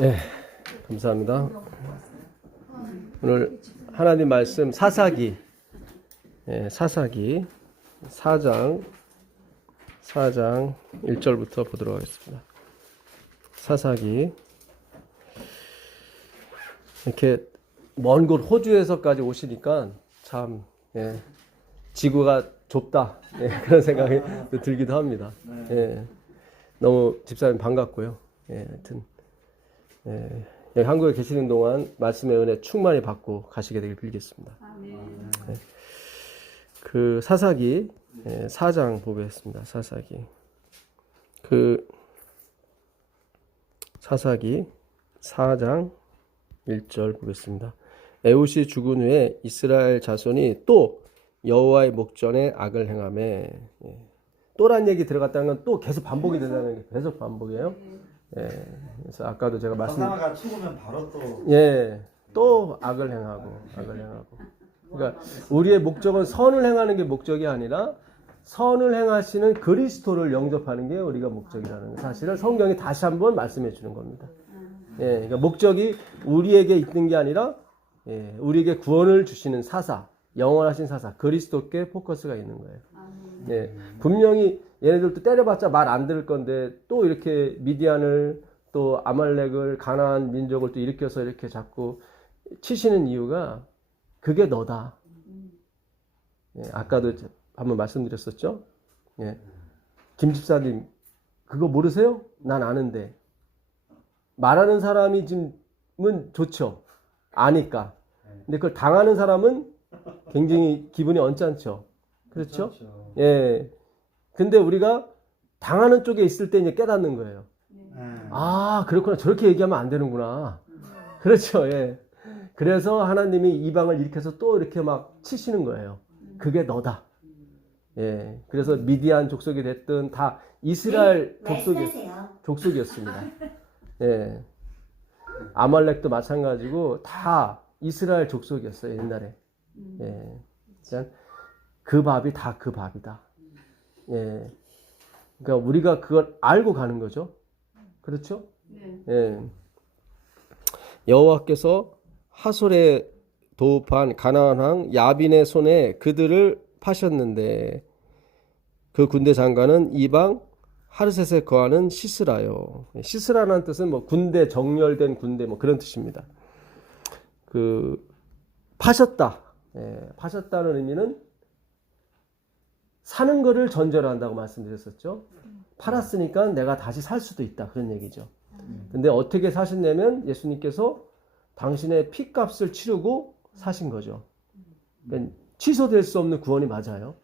네, 감사합니다. 오늘 하나님 말씀 사사기, 사사기 4장 1절부터 보도록 하겠습니다. 사사기. 이렇게 먼 곳 호주에서까지 오시니까 참 지구가 좁다, 그런 생각이 들기도 합니다. 너무 집사님 반갑고요. 하여튼 여기 한국에 계시는 동안 말씀의 은혜 충만히 받고 가시게 되길 빌겠습니다. 그 사사기 4장 보겠습니다. 사사기 4장 1절 보겠습니다. 에훗이 죽은 후에 이스라엘 자손이 또 여호와의 목전에 악을 행하매. 또란 얘기 들어갔다는 건 또 계속 반복이 된다는 게 계속 반복이에요. 그래서 아까도 제가 하나가 죽으면 바로 또 악을 행하고. 그러니까 우리의 목적은 선을 행하는 게 목적이 아니라 선을 행하시는 그리스도를 영접하는 게 우리가 목적이라는 사실을 성경이 다시 한번 말씀해 주는 겁니다. 그러니까 목적이 우리에게 있는 게 아니라 우리에게 구원을 주시는 사사, 영원하신 사사, 그리스도께 포커스가 있는 거예요. 분명히 얘네들도 때려봤자 말 안 들을 건데 또 이렇게 미디안을 또 아말렉을 가나안 민족을 또 일으켜서 이렇게 자꾸 치시는 이유가 그게 너다. 아까도 한번 말씀드렸었죠. 김 집사님 그거 모르세요? 난 아는데. 말하는 사람이 지금은 좋죠. 아니까. 근데 그걸 당하는 사람은 굉장히 기분이 언짢죠. 그렇죠? 근데 우리가 당하는 쪽에 있을 때 이제 깨닫는 거예요. 아, 그렇구나. 저렇게 얘기하면 안 되는구나. 그렇죠. 그래서 하나님이 이방을 일으켜서 또 이렇게 막 치시는 거예요. 그게 너다. 그래서 미디안 족속이 됐든 다 이스라엘 족속이었습니다. 아말렉도 마찬가지고 다 이스라엘 족속이었어요. 옛날에. 그 밥이 다 그 밥이다. 그러니까 우리가 그걸 알고 가는 거죠. 그렇죠? 여호와께서 하솔에 도읍한 가나안 왕 야빈의 손에 그들을 파셨는데 그 군대 장관은 이방 하르셋에 거하는 시스라요. 시스라라는 뜻은 뭐 군대, 정렬된 군대 뭐 그런 뜻입니다. 파셨다. 파셨다는 의미는 사는 거를 전제로 한다고 말씀드렸었죠. 팔았으니까 내가 다시 살 수도 있다. 그런 얘기죠. 근데 어떻게 사셨냐면 예수님께서 당신의 피값을 치르고 사신 거죠. 그러니까 취소될 수 없는 구원이 맞아요.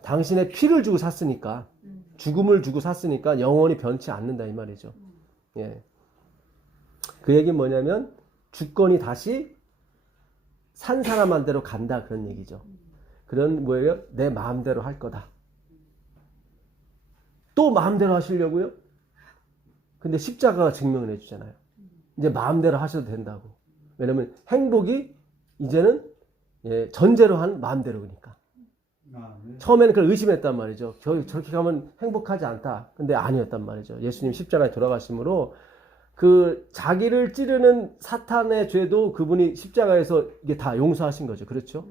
당신의 피를 주고 샀으니까, 죽음을 주고 샀으니까 영원히 변치 않는다 이 말이죠. 그 얘기는 뭐냐면 주권이 다시 산 사람한테로 간다 그런 얘기죠. 그런 뭐예요? 내 마음대로 할 거다. 또 마음대로 하시려고요? 근데 십자가가 증명을 해주잖아요. 이제 마음대로 하셔도 된다고. 왜냐면 행복이 이제는 전제로 한 마음대로니까. 처음에는 그걸 의심했단 말이죠. 저렇게 가면 행복하지 않다. 근데 아니었단 말이죠. 예수님 십자가에 돌아가심으로 그 자기를 찌르는 사탄의 죄도 그분이 십자가에서 이게 다 용서하신 거죠. 그렇죠?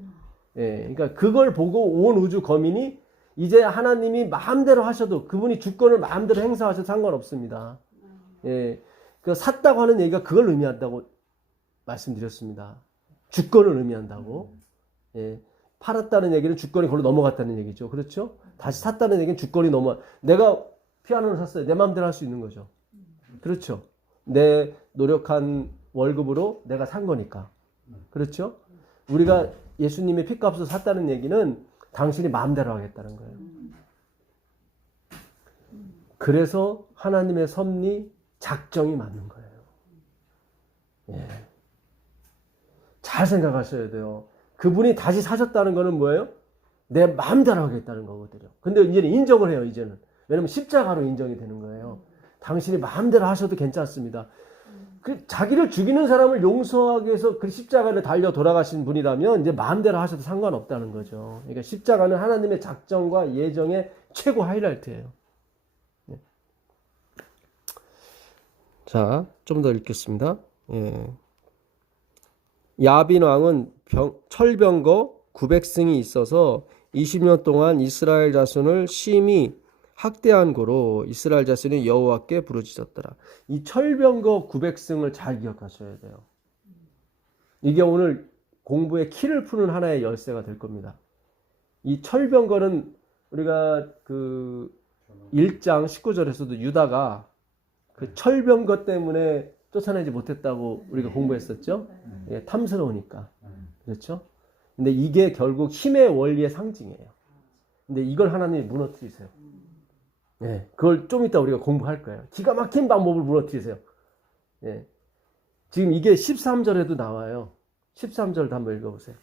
그러니까 그걸 보고 온 우주 거민이 이제 하나님이 마음대로 하셔도 그분이 주권을 마음대로 행사하셔도 상관없습니다. 그 샀다고 하는 얘기가 그걸 의미한다고 말씀드렸습니다. 주권을 의미한다고. 팔았다는 얘기는 주권이 걸로 넘어갔다는 얘기죠. 그렇죠? 다시 샀다는 얘기는 주권이 내가 피아노를 샀어요. 내 마음대로 할 수 있는 거죠. 그렇죠? 내 노력한 월급으로 내가 산 거니까. 그렇죠? 우리가 예수님의 피값으로 샀다는 얘기는 당신이 마음대로 하겠다는 거예요. 그래서 하나님의 섭리, 작정이 맞는 거예요. 잘 생각하셔야 돼요. 그분이 다시 사셨다는 거는 뭐예요? 내 마음대로 하겠다는 거거든요. 근데 이제는 인정을 해요, 이제는. 왜냐면 십자가로 인정이 되는 거예요. 당신이 마음대로 하셔도 괜찮습니다. 자기를 죽이는 사람을 용서하기 위해서 그 십자가를 달려 돌아가신 분이라면 이제 마음대로 하셔도 상관없다는 거죠. 그러니까 십자가는 하나님의 작정과 예정의 최고 하이라이트예요. 자, 좀 더 읽겠습니다. 예. 야빈 왕은 철병거 900승이 있어서 20년 동안 이스라엘 자손을 심히 학대한 고로 이스라엘 자손이 여호와께 부르짖었더라. 이 철병거 900승을 잘 기억하셔야 돼요. 이게 오늘 공부의 키를 푸는 하나의 열쇠가 될 겁니다. 이 철병거는 우리가 그 1장 19절에서도 유다가 그 철병거 때문에 쫓아내지 못했다고 우리가 공부했었죠. 예, 탐스러우니까. 그렇죠? 근데 이게 결국 힘의 원리의 상징이에요. 근데 이걸 하나님이 무너뜨리세요. 예, 그걸 좀 이따 우리가 공부할 거예요. 기가 막힌 방법을 무너뜨리세요. 예. 지금 이게 13절에도 나와요. 13절도 한번 읽어보세요.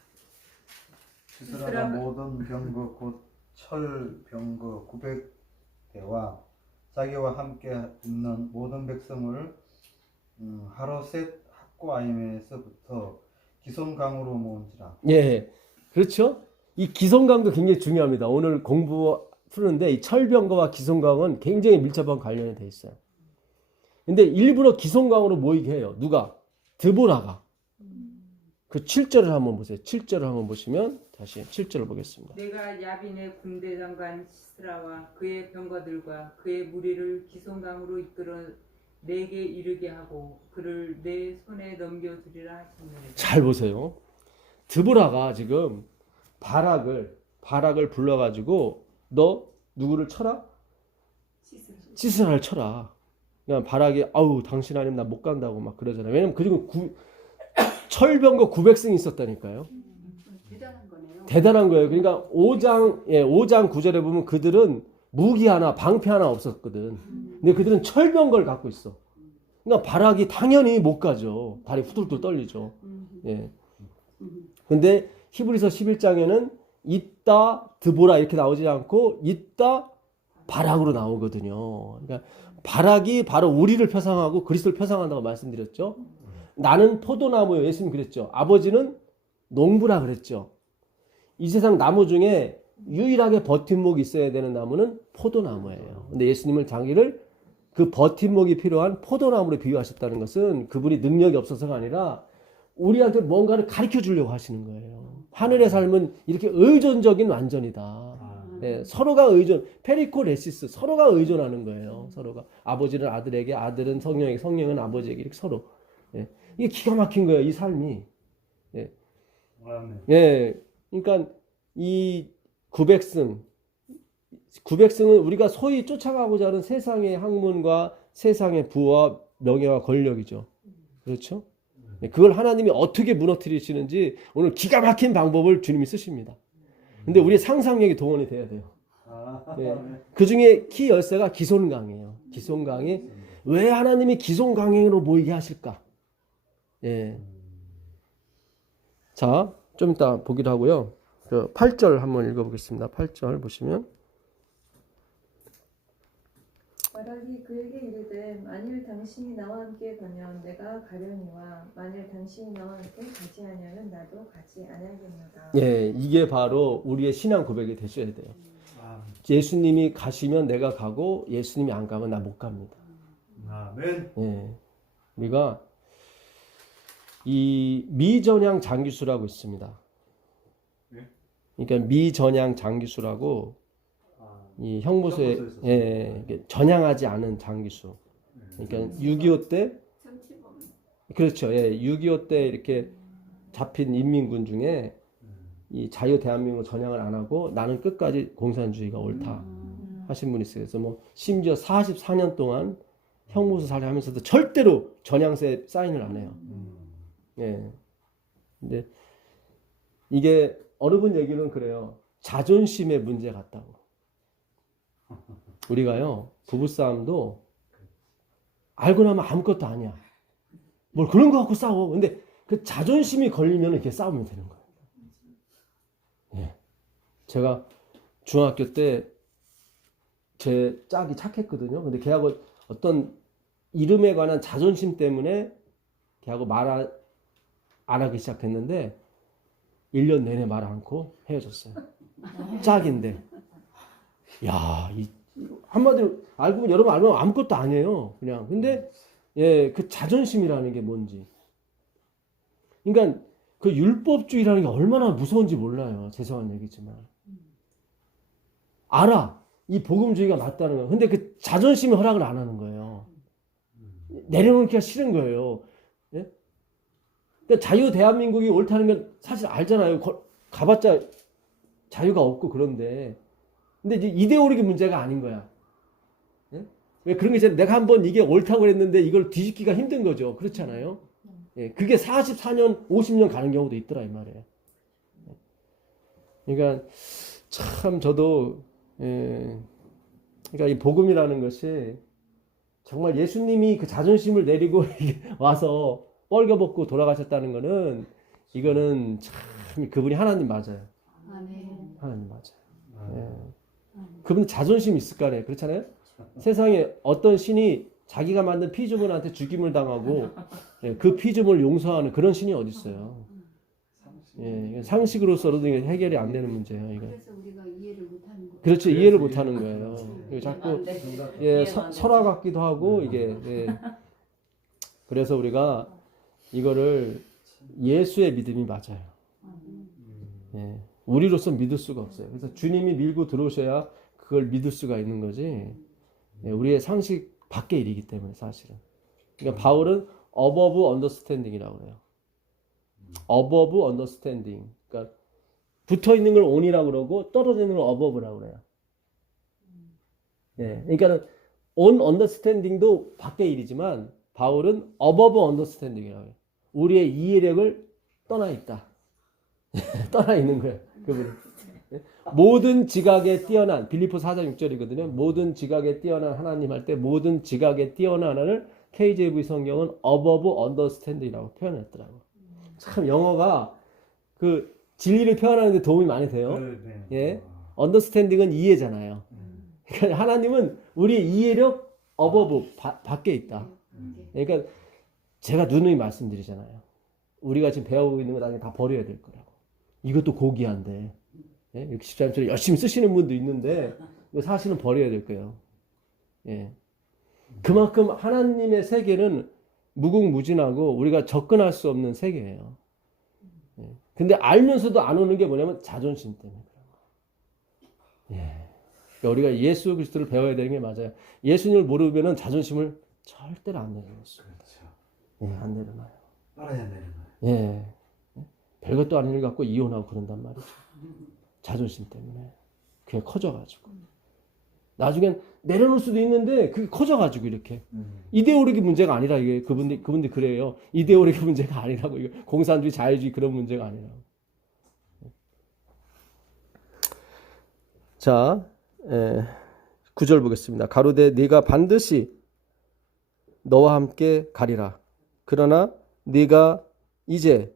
시스라가 모든 병거 곧 철병거 900대와 자기와 함께 있는 모든 백성을 하로셋 학고아임에서부터 기손강으로 모은지라. 예, 그렇죠. 이 기손강도 굉장히 중요합니다. 오늘 공부 푸는데 이 철병거와 기손강은 굉장히 밀접한 관련이 돼 있어요. 근데 일부러 기손강으로 모이게 해요. 누가? 드보라가. 그 7절을 한번 보세요. 7절을 한번 보시면 다시 7절을 보겠습니다. 내가 야빈의 군대 장관 시스라와 그의 병거들과 그의 무리를 기손강으로 이끌어 내게 이르게 하고 그를 내 손에 넘겨주리라 하시니라. 잘 보세요. 드보라가 지금 바락을 불러가지고 너 누구를 쳐라? 시스라를 쳐라. 그러니까 바락이 아우 당신 아니면 나 못 간다고 막 그러잖아요. 왜냐면 그리고 철병거 900승이 있었다니까요. 대단한 거네요. 대단한 거예요. 그러니까 5장 9절에 보면 그들은 무기 하나 방패 하나 없었거든. 근데 그들은 철병거를 갖고 있어. 그러니까 바락이 당연히 못 가죠. 다리 후들후들 떨리죠. 예. 근데 히브리서 11장에는 있다 드보라 이렇게 나오지 않고 있다 바락으로 나오거든요. 그러니까 바락이 바로 우리를 표상하고 그리스도를 표상한다고 말씀드렸죠. 나는 포도나무예요. 예수님 그랬죠. 아버지는 농부라 그랬죠. 이 세상 나무 중에 유일하게 버팀목이 있어야 되는 나무는 포도나무예요. 근데 예수님은 자기를 그 버팀목이 필요한 포도나무로 비유하셨다는 것은 그분이 능력이 없어서가 아니라 우리한테 뭔가를 가르쳐 주려고 하시는 거예요. 하늘의 삶은 이렇게 의존적인 완전이다. 네, 서로가 의존, 페리코레시스, 서로가 의존하는 거예요. 서로가 아버지는 아들에게, 아들은 성령에게, 성령은 아버지에게 이렇게 서로. 예, 이게 기가 막힌 거예요. 이 삶이. 예, 예, 그러니까 이 900승은 우리가 소위 쫓아가고자 하는 세상의 학문과 세상의 부와 명예와 권력이죠. 그렇죠? 그걸 하나님이 어떻게 무너뜨리시는지 오늘 기가 막힌 방법을 주님이 쓰십니다. 근데 우리의 상상력이 동원이 돼야 돼요. 네. 그 중에 키 열쇠가 기손강이에요. 기손강이 왜 하나님이 기손강으로 모이게 하실까? 예. 자, 좀 이따 보기로 하고요. 그 8절 한번 읽어보겠습니다. 8절 보시면 바락이 그에게 이르되 만일 당신이 나와 함께 가면 내가 가려니와 만일 당신이 나와 함께 가지 아니하면 나도 가지 아니하겠노라. 예, 이게 바로 우리의 신앙 고백이 되셔야 돼요. 예수님이 가시면 내가 가고 예수님이 안 가면 나 못 갑니다. 아멘. 예, 우리가 이 미전향 장기수라고 있습니다. 그러니까 미전향 장기수라고 이 형무소에 전향하지 않은 장기수. 그러니까 6.25 때 그렇죠. 예, 6.25 때 이렇게 잡힌 인민군 중에 이 자유 대한민국 전향을 안 하고 나는 끝까지 공산주의가 옳다 하신 분이 있어요. 그래서 뭐 심지어 44년 동안 형무소 살해하면서도 절대로 전향서에 사인을 안 해요. 예. 근데 이게 어느 분 얘기는 그래요. 자존심의 문제 같다고. 우리가요, 부부싸움도 알고 나면 아무것도 아니야. 뭘 그런 거 갖고 싸워. 근데 그 자존심이 걸리면 이렇게 싸우면 되는 거예요. 예. 제가 중학교 때 제 짝이 착했거든요. 근데 걔하고 어떤 이름에 관한 자존심 때문에 걔하고 말 안 하기 시작했는데 1년 내내 말 않고 헤어졌어요. 짝인데. 야, 한마디로 알고 보면 여러분 알면 아무것도 아니에요. 그냥. 근데 예, 그 자존심이라는 게 뭔지. 그러니까 그 율법주의라는 게 얼마나 무서운지 몰라요. 죄송한 얘기지만. 알아. 이 복음주의가 맞다는 거예요. 근데 그 자존심이 허락을 안 하는 거예요. 내려놓기가 싫은 거예요. 예? 그러니까 자유 대한민국이 옳다는 건 사실 알잖아요. 가봤자 자유가 없고 그런데. 근데 이제 이데올로기 문제가 아닌 거야. 예? 왜 그런 게 있잖아요. 내가 한번 이게 옳다고 그랬는데 이걸 뒤집기가 힘든 거죠. 그렇잖아요. 예, 그게 44년, 50년 가는 경우도 있더라 이 말이에요. 그러니까 참 저도 그러니까 이 복음이라는 것이 정말 예수님이 그 자존심을 내리고 와서 뻘겨벗고 돌아가셨다는 거는 이거는 참 그분이 하나님 맞아요. 아멘. 하나님 맞아요. 예. 그분 자존심 있을 거 아니에요. 그렇잖아요. 세상에 어떤 신이 자기가 만든 피조물한테 죽임을 당하고 예, 그 피조물을 용서하는 그런 신이 어디 있어요. 예, 상식으로서도 이게 해결이 안 되는 문제예요. 이거. 그래서 우리가 이해를 못하는 거예요. 그렇죠. 이해를 못하는 거예요. 이거 자꾸 예, 설화 같기도 하고 이게 예. 그래서 우리가 이거를 예수의 믿음이 맞아요. 예, 우리로서 믿을 수가 없어요. 그래서 주님이 밀고 들어오셔야 그걸 믿을 수가 있는 거지. 예, 우리의 상식 밖의 일이기 때문에 사실은. 그러니까 바울은 above understanding이라고 그래요. above understanding. 그러니까 붙어 있는 걸 on이라고 그러고 떨어져 있는 걸 above라고 그래요. 예, 그러니까는 on understanding도 밖의 일이지만 바울은 above understanding이라고 해요. 우리의 이해력을 떠나 있다. 떠나 있는 거예요. 그분은. 모든 지각에 뛰어난 빌립보 4장 6절이거든요. 모든 지각에 뛰어난 하나님 할 때 모든 지각에 뛰어난 하나를 KJV 성경은 above understanding이라고 표현했더라고요. 참 영어가 그 진리를 표현하는 데 도움이 많이 돼요. 네. 예. understanding은 이해잖아요. 그러니까 하나님은 우리의 이해력 above 밖에 있다. 그러니까 제가 누누이 말씀드리잖아요. 우리가 지금 배우고 있는 거 나중에 다 버려야 될 거라고. 이것도 고귀한데. 예? 이렇게 13절에 열심히 쓰시는 분도 있는데 이거 사실은 버려야 될 거예요. 예. 그만큼 하나님의 세계는 무궁무진하고 우리가 접근할 수 없는 세계예요. 예. 근데 알면서도 안 오는 게 뭐냐면 자존심 때문에 그런 거예요. 예. 그러니까 우리가 예수 그리스도를 배워야 되는 게 맞아요. 예수님을 모르면 자존심을 절대로 안 내려놓습니다. 예, 안 내려놔요. 알아야 내려놔요. 예. 별것도 아닌 일 갖고 이혼하고 그런단 말이죠. 자존심 때문에. 그게 커져가지고. 나중엔 내려놓을 수도 있는데 그게 커져가지고 이렇게. 이데올로기 문제가 아니라 이게 그분들 그래요. 이데올로기 문제가 아니라고. 이거 공산주의, 자유주의 그런 문제가 아니라고. 자, 9절 보겠습니다. 가로되 네가 반드시 너와 함께 가리라. 그러나 네가 이제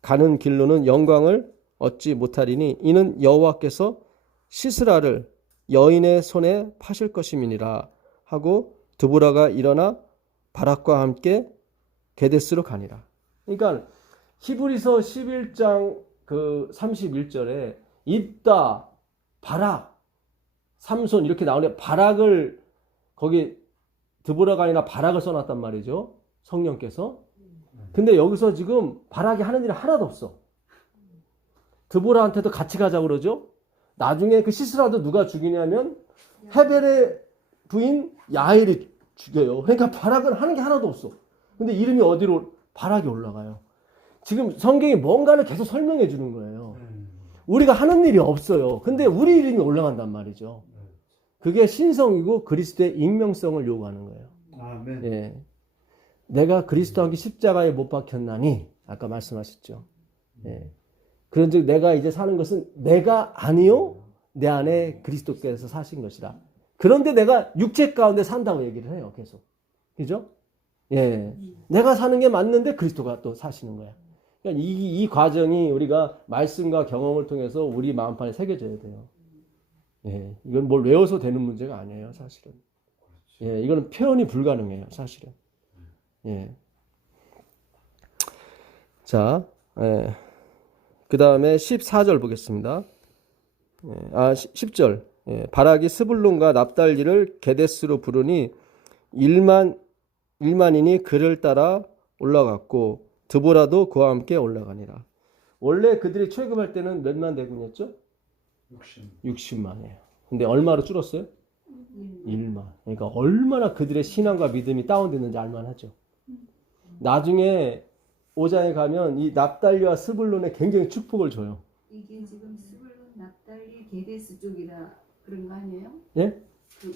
가는 길로는 영광을 얻지 못하리니 이는 여호와께서 시스라를 여인의 손에 파실 것임이니라 하고 드보라가 일어나 바락과 함께 게데스로 가니라. 그러니까 히브리서 11장 그 31절에 입다, 바락, 삼손 이렇게 나오는데 바락을 거기 드보라가 아니라 바락을 써놨단 말이죠. 성령께서. 근데 여기서 지금 바락이 하는 일이 하나도 없어. 드보라한테도 같이 가자고 그러죠. 나중에 그 시스라도 누가 죽이냐면 헤벨의 부인 야엘이 죽여요. 그러니까 바락은 하는 게 하나도 없어. 근데 이름이 어디로 바락이 올라가요. 지금 성경이 뭔가를 계속 설명해 주는 거예요. 우리가 하는 일이 없어요. 근데 우리 이름이 올라간단 말이죠. 그게 신성이고 그리스도의 익명성을 요구하는 거예요. 아멘. 예. 내가 그리스도와 함께 십자가에 못 박혔나니 아까 말씀하셨죠. 예. 그런즉 내가 이제 사는 것은 내가 아니요 내 안에 그리스도께서 사신 것이라. 그런데 내가 육체 가운데 산다고 얘기를 해요. 계속. 그죠? 예. 내가 사는 게 맞는데 그리스도가 또 사시는 거야. 그러니까 이 과정이 우리가 말씀과 경험을 통해서 우리 마음판에 새겨져야 돼요. 예. 이건 뭘 외워서 되는 문제가 아니에요, 사실은. 예. 이거는 표현이 불가능해요, 사실은. 예. 자, 예. 그 다음에 14절 보겠습니다. 예. 10절. 예. 바락이 스불론과 납달리를 게데스로 부르니 1만 1만인이 그를 따라 올라갔고 드보라도 그와 함께 올라가니라. 원래 그들이 출애굽할 때는 몇만 대군이었죠? 60만이에요. 근데 얼마로 줄었어요? 1만. 그러니까 얼마나 그들의 신앙과 믿음이 다운됐는지 알만하죠. 나중에 5장에 가면 이 납달리와 스불론에 굉장히 축복을 줘요. 이게 지금 스불론 납달리 게데스 쪽이라 그런 거 아니에요? 예? 그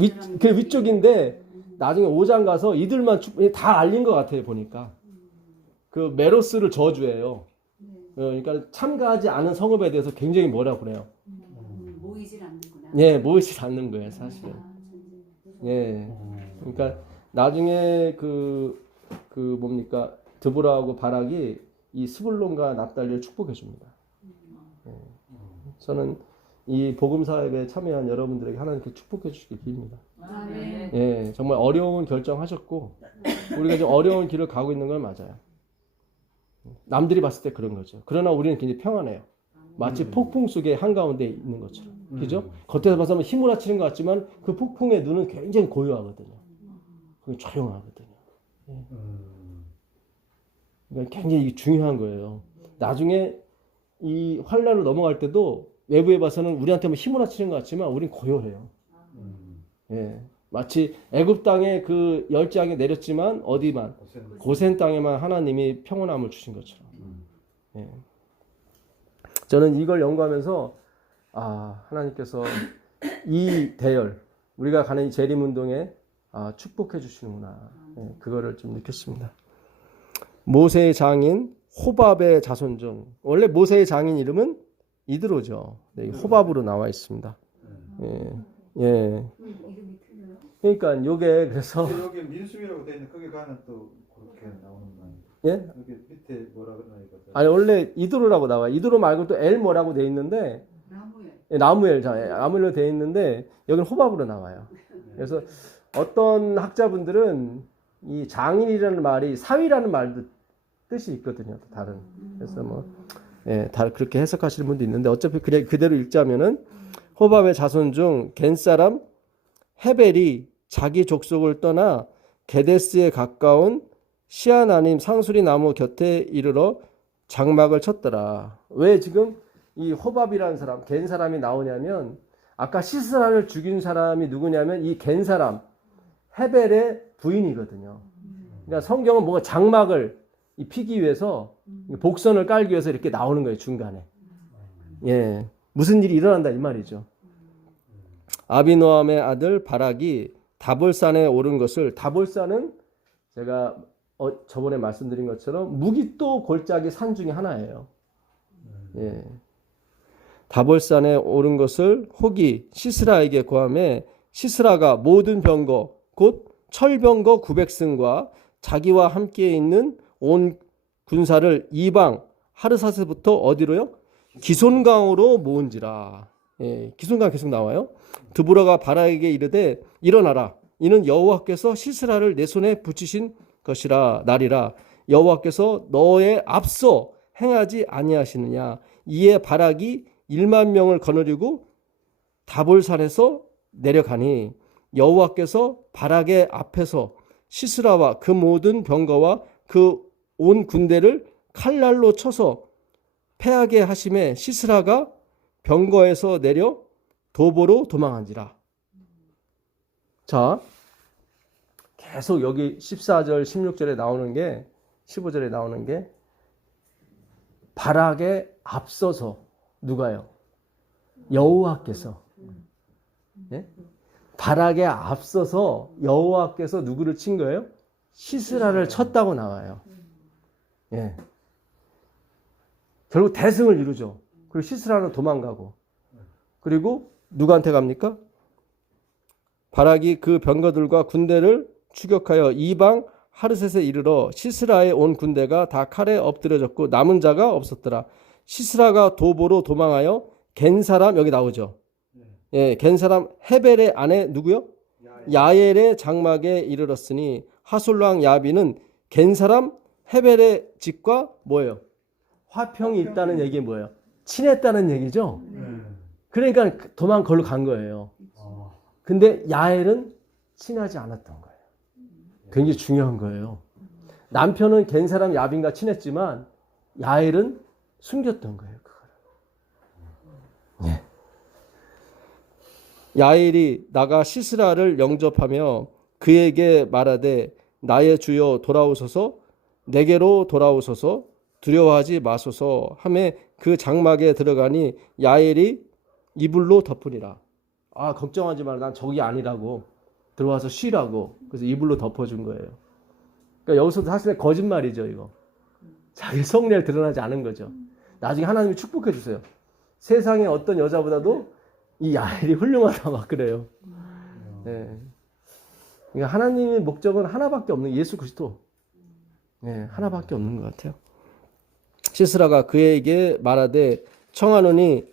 위쪽 그 위쪽인데 나중에 5장 가서 이들만 다 알린 것 같아요. 보니까 그 메로스를 저주해요. 그러니까 참가하지 않은 성읍에 대해서 굉장히 뭐라 그래요. 모이질 않는구나. 예, 모이지 않는 거예요, 사실은. 예. 그러니까 나중에 그 뭡니까 드보라하고 바락이 이 스불론과 납달리를 축복해 줍니다. 예. 저는 이 복음 사역에 참여한 여러분들에게 하나님께 축복해 주시길 빕니다. 아멘. 예, 정말 어려운 결정하셨고 우리가 지금 어려운 길을 가고 있는 건 맞아요. 남들이 봤을 때 그런 거죠. 그러나 우리는 굉장히 평안해요. 마치 폭풍 속에 한가운데 있는 것처럼. 그죠? 겉에서 봐서는 힘을 합치는 것 같지만 그 폭풍의 눈은 굉장히 고요하거든요. 그게 조용하거든요. 예. 그러니까 굉장히 중요한 거예요. 나중에 이 환란을 넘어갈 때도 외부에 봐서는 우리한테 뭐 힘을 합치는 것 같지만 우린 고요해요. 예. 마치 애굽 땅에 그 열장에 내렸지만 어디만 고센 땅에만 하나님이 평온함을 주신 것처럼. 예. 저는 이걸 연구하면서 하나님께서 이 대열 우리가 가는 이 재림운동에 축복해 주시는구나. 예, 그거를 좀 느꼈습니다. 모세의 장인 호밥의 자손 중 원래 모세의 장인 이름은 이드로죠. 네, 호밥으로 나와 있습니다. 예. 예. 이름이 틀려요? 그러니까 요게 그래서 여기 민수기라고 돼 있는 거기 가면 또 그렇게 나오는 거 아니에요? 예? 여기 밑에 뭐라 그러나 이거. 아니 원래 이드로라고 나와요. 이드로 말고 또 엘 뭐라고 돼 있는데 나무에. 예, 나무엘로 돼 있는데 여기는 호밥으로 나와요. 그래서 어떤 학자분들은 이 장인이라는 말이 사위라는 말도 뜻이 있거든요. 또 다른. 그래서 뭐 다 그렇게 해석하시는 분도 있는데 어차피 그대로 읽자면은 호밥의 자손 중 겐 사람 헤벨이 자기 족속을 떠나 게데스에 가까운 시아나님 상수리 나무 곁에 이르러 장막을 쳤더라. 왜 지금 이 호밥이라는 사람, 겐 사람이 나오냐면 아까 시스라를 죽인 사람이 누구냐면 이 겐 사람 헤벨의 부인이거든요. 그러니까 성경은 뭔가 장막을 피기 위해서 복선을 깔기 위해서 이렇게 나오는 거예요. 중간에. 예, 무슨 일이 일어난다 이 말이죠. 아비노함의 아들 바락이 다볼산에 오른 것을 다볼산은 제가 저번에 말씀드린 것처럼 무기또 골짜기 산 중에 하나예요. 예. 다볼산에 오른 것을 혹이 시스라에게 고함해 시스라가 모든 병거 곧 철병거 900승과 자기와 함께 있는 온 군사를 이방 하르사스부터 어디로요? 기손강으로 모은지라. 예, 기손강 계속 나와요. 드보라가 바락에게 이르되 일어나라. 이는 여호와께서 시스라를 내 손에 붙이신 것이라 나리라. 여호와께서 너의 앞서 행하지 아니하시느냐. 이에 바락이 1만 명을 거느리고 다볼산에서 내려가니 여호와께서 바락의 앞에서 시스라와 그 모든 병거와 그 온 군대를 칼날로 쳐서 패하게 하심에 시스라가 병거에서 내려 도보로 도망한지라. 자, 계속 여기 14절, 16절에 나오는 게 15절에 나오는 게 바락에 앞서서 누가요? 여호와께서. 예? 바락에 앞서서 여호와께서 누구를 친 거예요? 시스라를 쳤다고 나와요. 예. 결국 대승을 이루죠. 그리고 시스라는 도망가고. 그리고 누구한테 갑니까? 바락이 그 병거들과 군대를 추격하여 이방 하르셋에 이르러 시스라에 온 군대가 다 칼에 엎드려졌고 남은 자가 없었더라. 시스라가 도보로 도망하여 겐 사람 여기 나오죠. 예, 겐 사람 헤벨의 아내 누구요? 야엘의 장막에 이르렀으니 하솔랑 야비는 겐 사람 헤벨의 집과 뭐예요? 화평이 있다는 얘기 뭐예요? 친했다는 얘기죠. 그러니까 도망 걸로 간 거예요. 근데 야엘은 친하지 않았던 거예요. 굉장히 중요한 거예요. 남편은 겐 사람 야빈과 친했지만 야엘은 숨겼던 거예요. 그거를. 예. 야엘이 나가 시스라를 영접하며 그에게 말하되 나의 주여 돌아오소서 내게로 돌아오소서 두려워하지 마소서 하매 그 장막에 들어가니 야엘이 이불로 덮으니라. 아 걱정하지 마라 난 저기 아니라고 들어와서 쉬라고. 그래서 이불로 덮어준 거예요. 그러니까 여기서도 사실 거짓말이죠 이거. 자기 성례를 드러나지 않은 거죠. 나중에 하나님이 축복해 주세요. 세상에 어떤 여자보다도 이 야엘이 훌륭하다 막 그래요. 네. 그러니까 하나님의 목적은 하나밖에 없는 예수 그리스도. 네, 하나밖에 없는 것 같아요. 시스라가 그에게 말하되 청하노니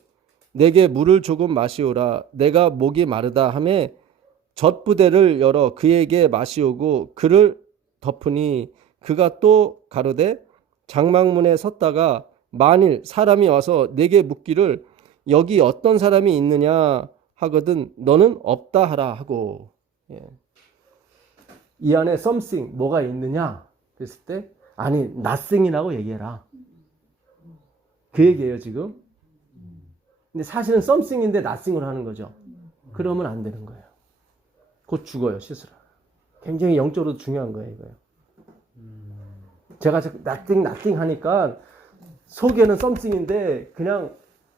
내게 물을 조금 마시오라. 내가 목이 마르다 하매 젖부대를 열어 그에게 마시오고 그를 덮으니 그가 또 가로되 장막문에 섰다가 만일 사람이 와서 내게 묻기를 여기 어떤 사람이 있느냐 하거든 너는 없다 하라 하고. 예. 이 안에 something 뭐가 있느냐 그랬을 때 아니 nothing이라고 얘기해라. 그 얘기예요 지금. 근데 사실은 something인데 nothing으로 하는 거죠. 그러면 안 되는 거예요. 곧 죽어요 시스라. 굉장히 영적으로 중요한 거예요 이거요. 제가 nothing 하니까 속에는 something인데 그냥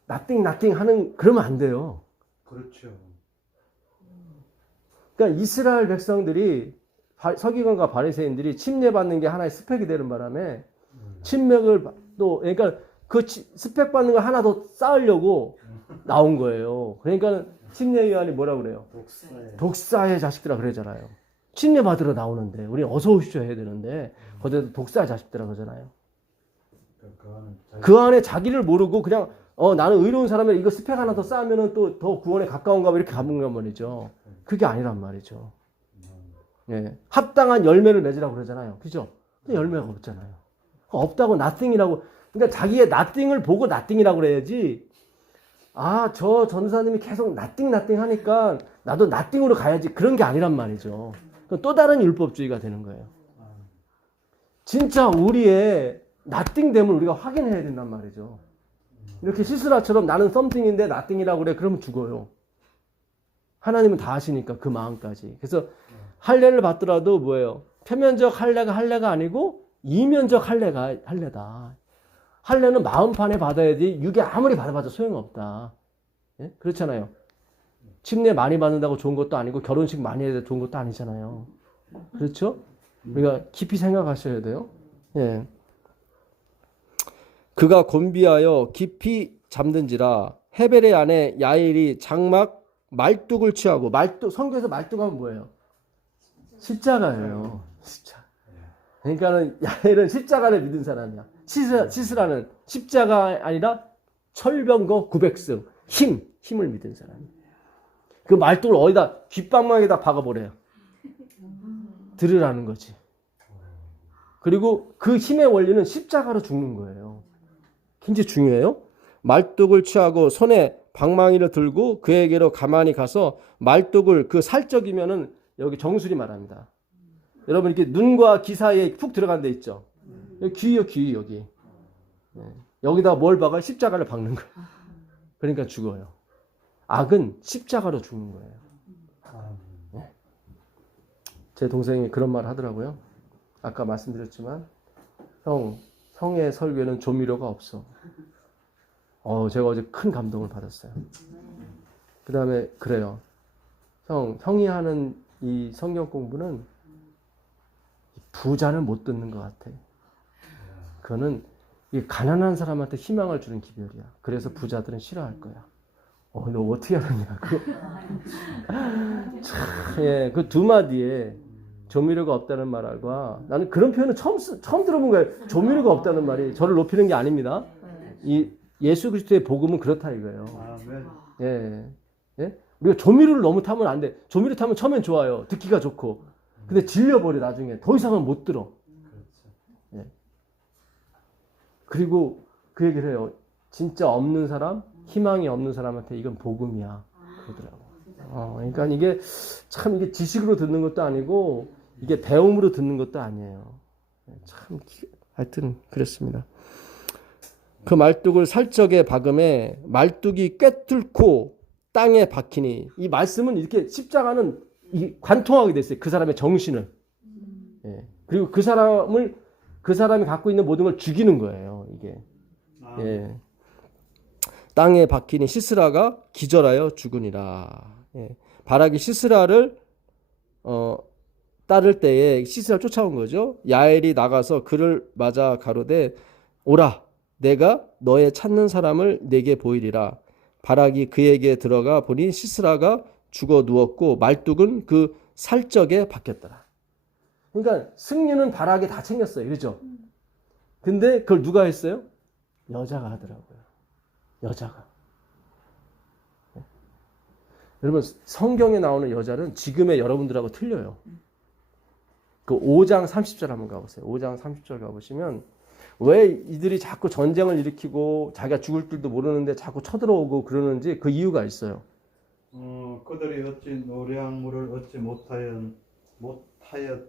nothing 하는 그러면 안 돼요. 그렇죠. 그러니까 이스라엘 백성들이 서기관과 바리새인들이 침례받는 게 하나의 스펙이 되는 바람에 침맥을 또 그러니까 그 스펙 받는 거 하나 더 쌓으려고 나온 거예요. 그러니까 침례요한이 뭐라 그래요? 독사의 자식들아 그러잖아요. 침례 받으러 나오는데 우리 어서 오십시오 해야 되는데 거기도 독사의 자식들아 그러잖아요. 그 안에 자기를 모르고 그냥 나는 의로운 사람이 이거 스펙 하나 더 쌓으면 또 더 구원에 가까운가 봐 이렇게 가본 건 말이죠. 그게 아니란 말이죠. 예. 합당한 열매를 맺으라고 그러잖아요. 그죠? 근데 열매가 없잖아요. 없다고 nothing이라고. 그러니까 자기의 nothing을 보고 nothing이라고 그래야지. 아, 저 전사님이 계속 nothing 하니까 나도 nothing으로 가야지. 그런 게 아니란 말이죠. 또 다른 율법주의가 되는 거예요. 진짜 우리의 nothing됨을 우리가 확인해야 된단 말이죠. 이렇게 시스라처럼 나는 something인데 nothing이라고 그래. 그러면 죽어요. 하나님은 다 아시니까 그 마음까지. 그래서 할례를 받더라도 뭐예요? 표면적 할례가 아니고 이면적 할례다. 할례는 마음판에 받아야지 육에 아무리 받아봐도 소용없다. 예? 그렇잖아요. 침례 많이 받는다고 좋은 것도 아니고 결혼식 많이 해야 좋은 것도 아니잖아요. 그렇죠? 우리가 깊이 생각하셔야 돼요. 예. 그가 곤비하여 깊이 잠든지라 헤벨의 아내 야엘이 장막 말뚝을 취하고 성경에서 말뚝하면 뭐예요? 십자가예요. 십자가. 그러니까는 야엘은 십자가를 믿은 사람이야. 시스라는 십자가 아니라 철병거 900승 힘을 믿은 사람이야. 그 말뚝을 어디다 귓방망에다 박아버려요. 들으라는 거지. 그리고 그 힘의 원리는 십자가로 죽는 거예요. 굉장히 중요해요. 말뚝을 취하고 손에 방망이를 들고 그에게로 가만히 가서 말뚝을 그 살적이면은 여기 정수리 말합니다. 여러분 이렇게 눈과 귀 사이에 푹 들어간 데 있죠. 여기 귀요 귀 여기. 여기다 뭘 박아? 십자가를 박는 거예요. 그러니까 죽어요. 악은 십자가로 죽는 거예요. 제 동생이 그런 말 하더라고요. 아까 말씀드렸지만 형의 설교는 조미료가 없어. 제가 어제 큰 감동을 받았어요. 그 다음에 그래요. 형이 하는 이 성경 공부는 부자는 못 듣는 것 같아. 그거는 이 가난한 사람한테 희망을 주는 기별이야. 그래서 부자들은 싫어할 거야. 너 어떻게 하느냐. 예, 그 두 마디에 조미료가 없다는 말과 나는 그런 표현을 처음 들어본 거예요. 조미료가 없다는 말이 저를 높이는 게 아닙니다. 이 예수 그리스도의 복음은 그렇다 이거예요. 예, 예? 우리가 조미료를 너무 타면 안 돼. 조미료 타면 처음엔 좋아요. 듣기가 좋고. 근데 질려버려 나중에. 더 이상은 못 들어. 예. 그리고 그 얘기를 해요. 진짜 없는 사람, 희망이 없는 사람한테 이건 복음이야. 그러더라고. 그러니까 이게 참 이게 지식으로 듣는 것도 아니고 이게 배움으로 듣는 것도 아니에요. 참 하여튼 그랬습니다. 그 말뚝을 살적에 박음에 말뚝이 꿰뚫고 땅에 박히니, 이 말씀은 이렇게 십자가는 관통하게 됐어요. 그 사람의 정신을. 예. 그리고 그 사람이 갖고 있는 모든 걸 죽이는 거예요. 이게. 아, 예. 땅에 박히니 시스라가 기절하여 죽으니라. 예. 바락이 시스라를 따를 때에 시스라 쫓아온 거죠. 야엘이 나가서 그를 맞아 가로되 오라, 내가 너의 찾는 사람을 내게 보이리라. 바락이 그에게 들어가 보니 시스라가 죽어 누웠고 말뚝은 그 살적에 박혔더라. 그러니까 승리는 바락이 다 챙겼어요. 그렇죠? 근데 그걸 누가 했어요? 여자가 하더라고요. 여자가. 여러분, 성경에 나오는 여자는 지금의 여러분들하고 틀려요. 그 5장 30절 한번 가보세요. 5장 30절 가보시면 왜 이들이 자꾸 전쟁을 일으키고 자기가 죽을 줄도 모르는데 자꾸 쳐들어오고 그러는지 그 이유가 있어요. 그들이 어찌 노량물을 얻지 못하였으랴.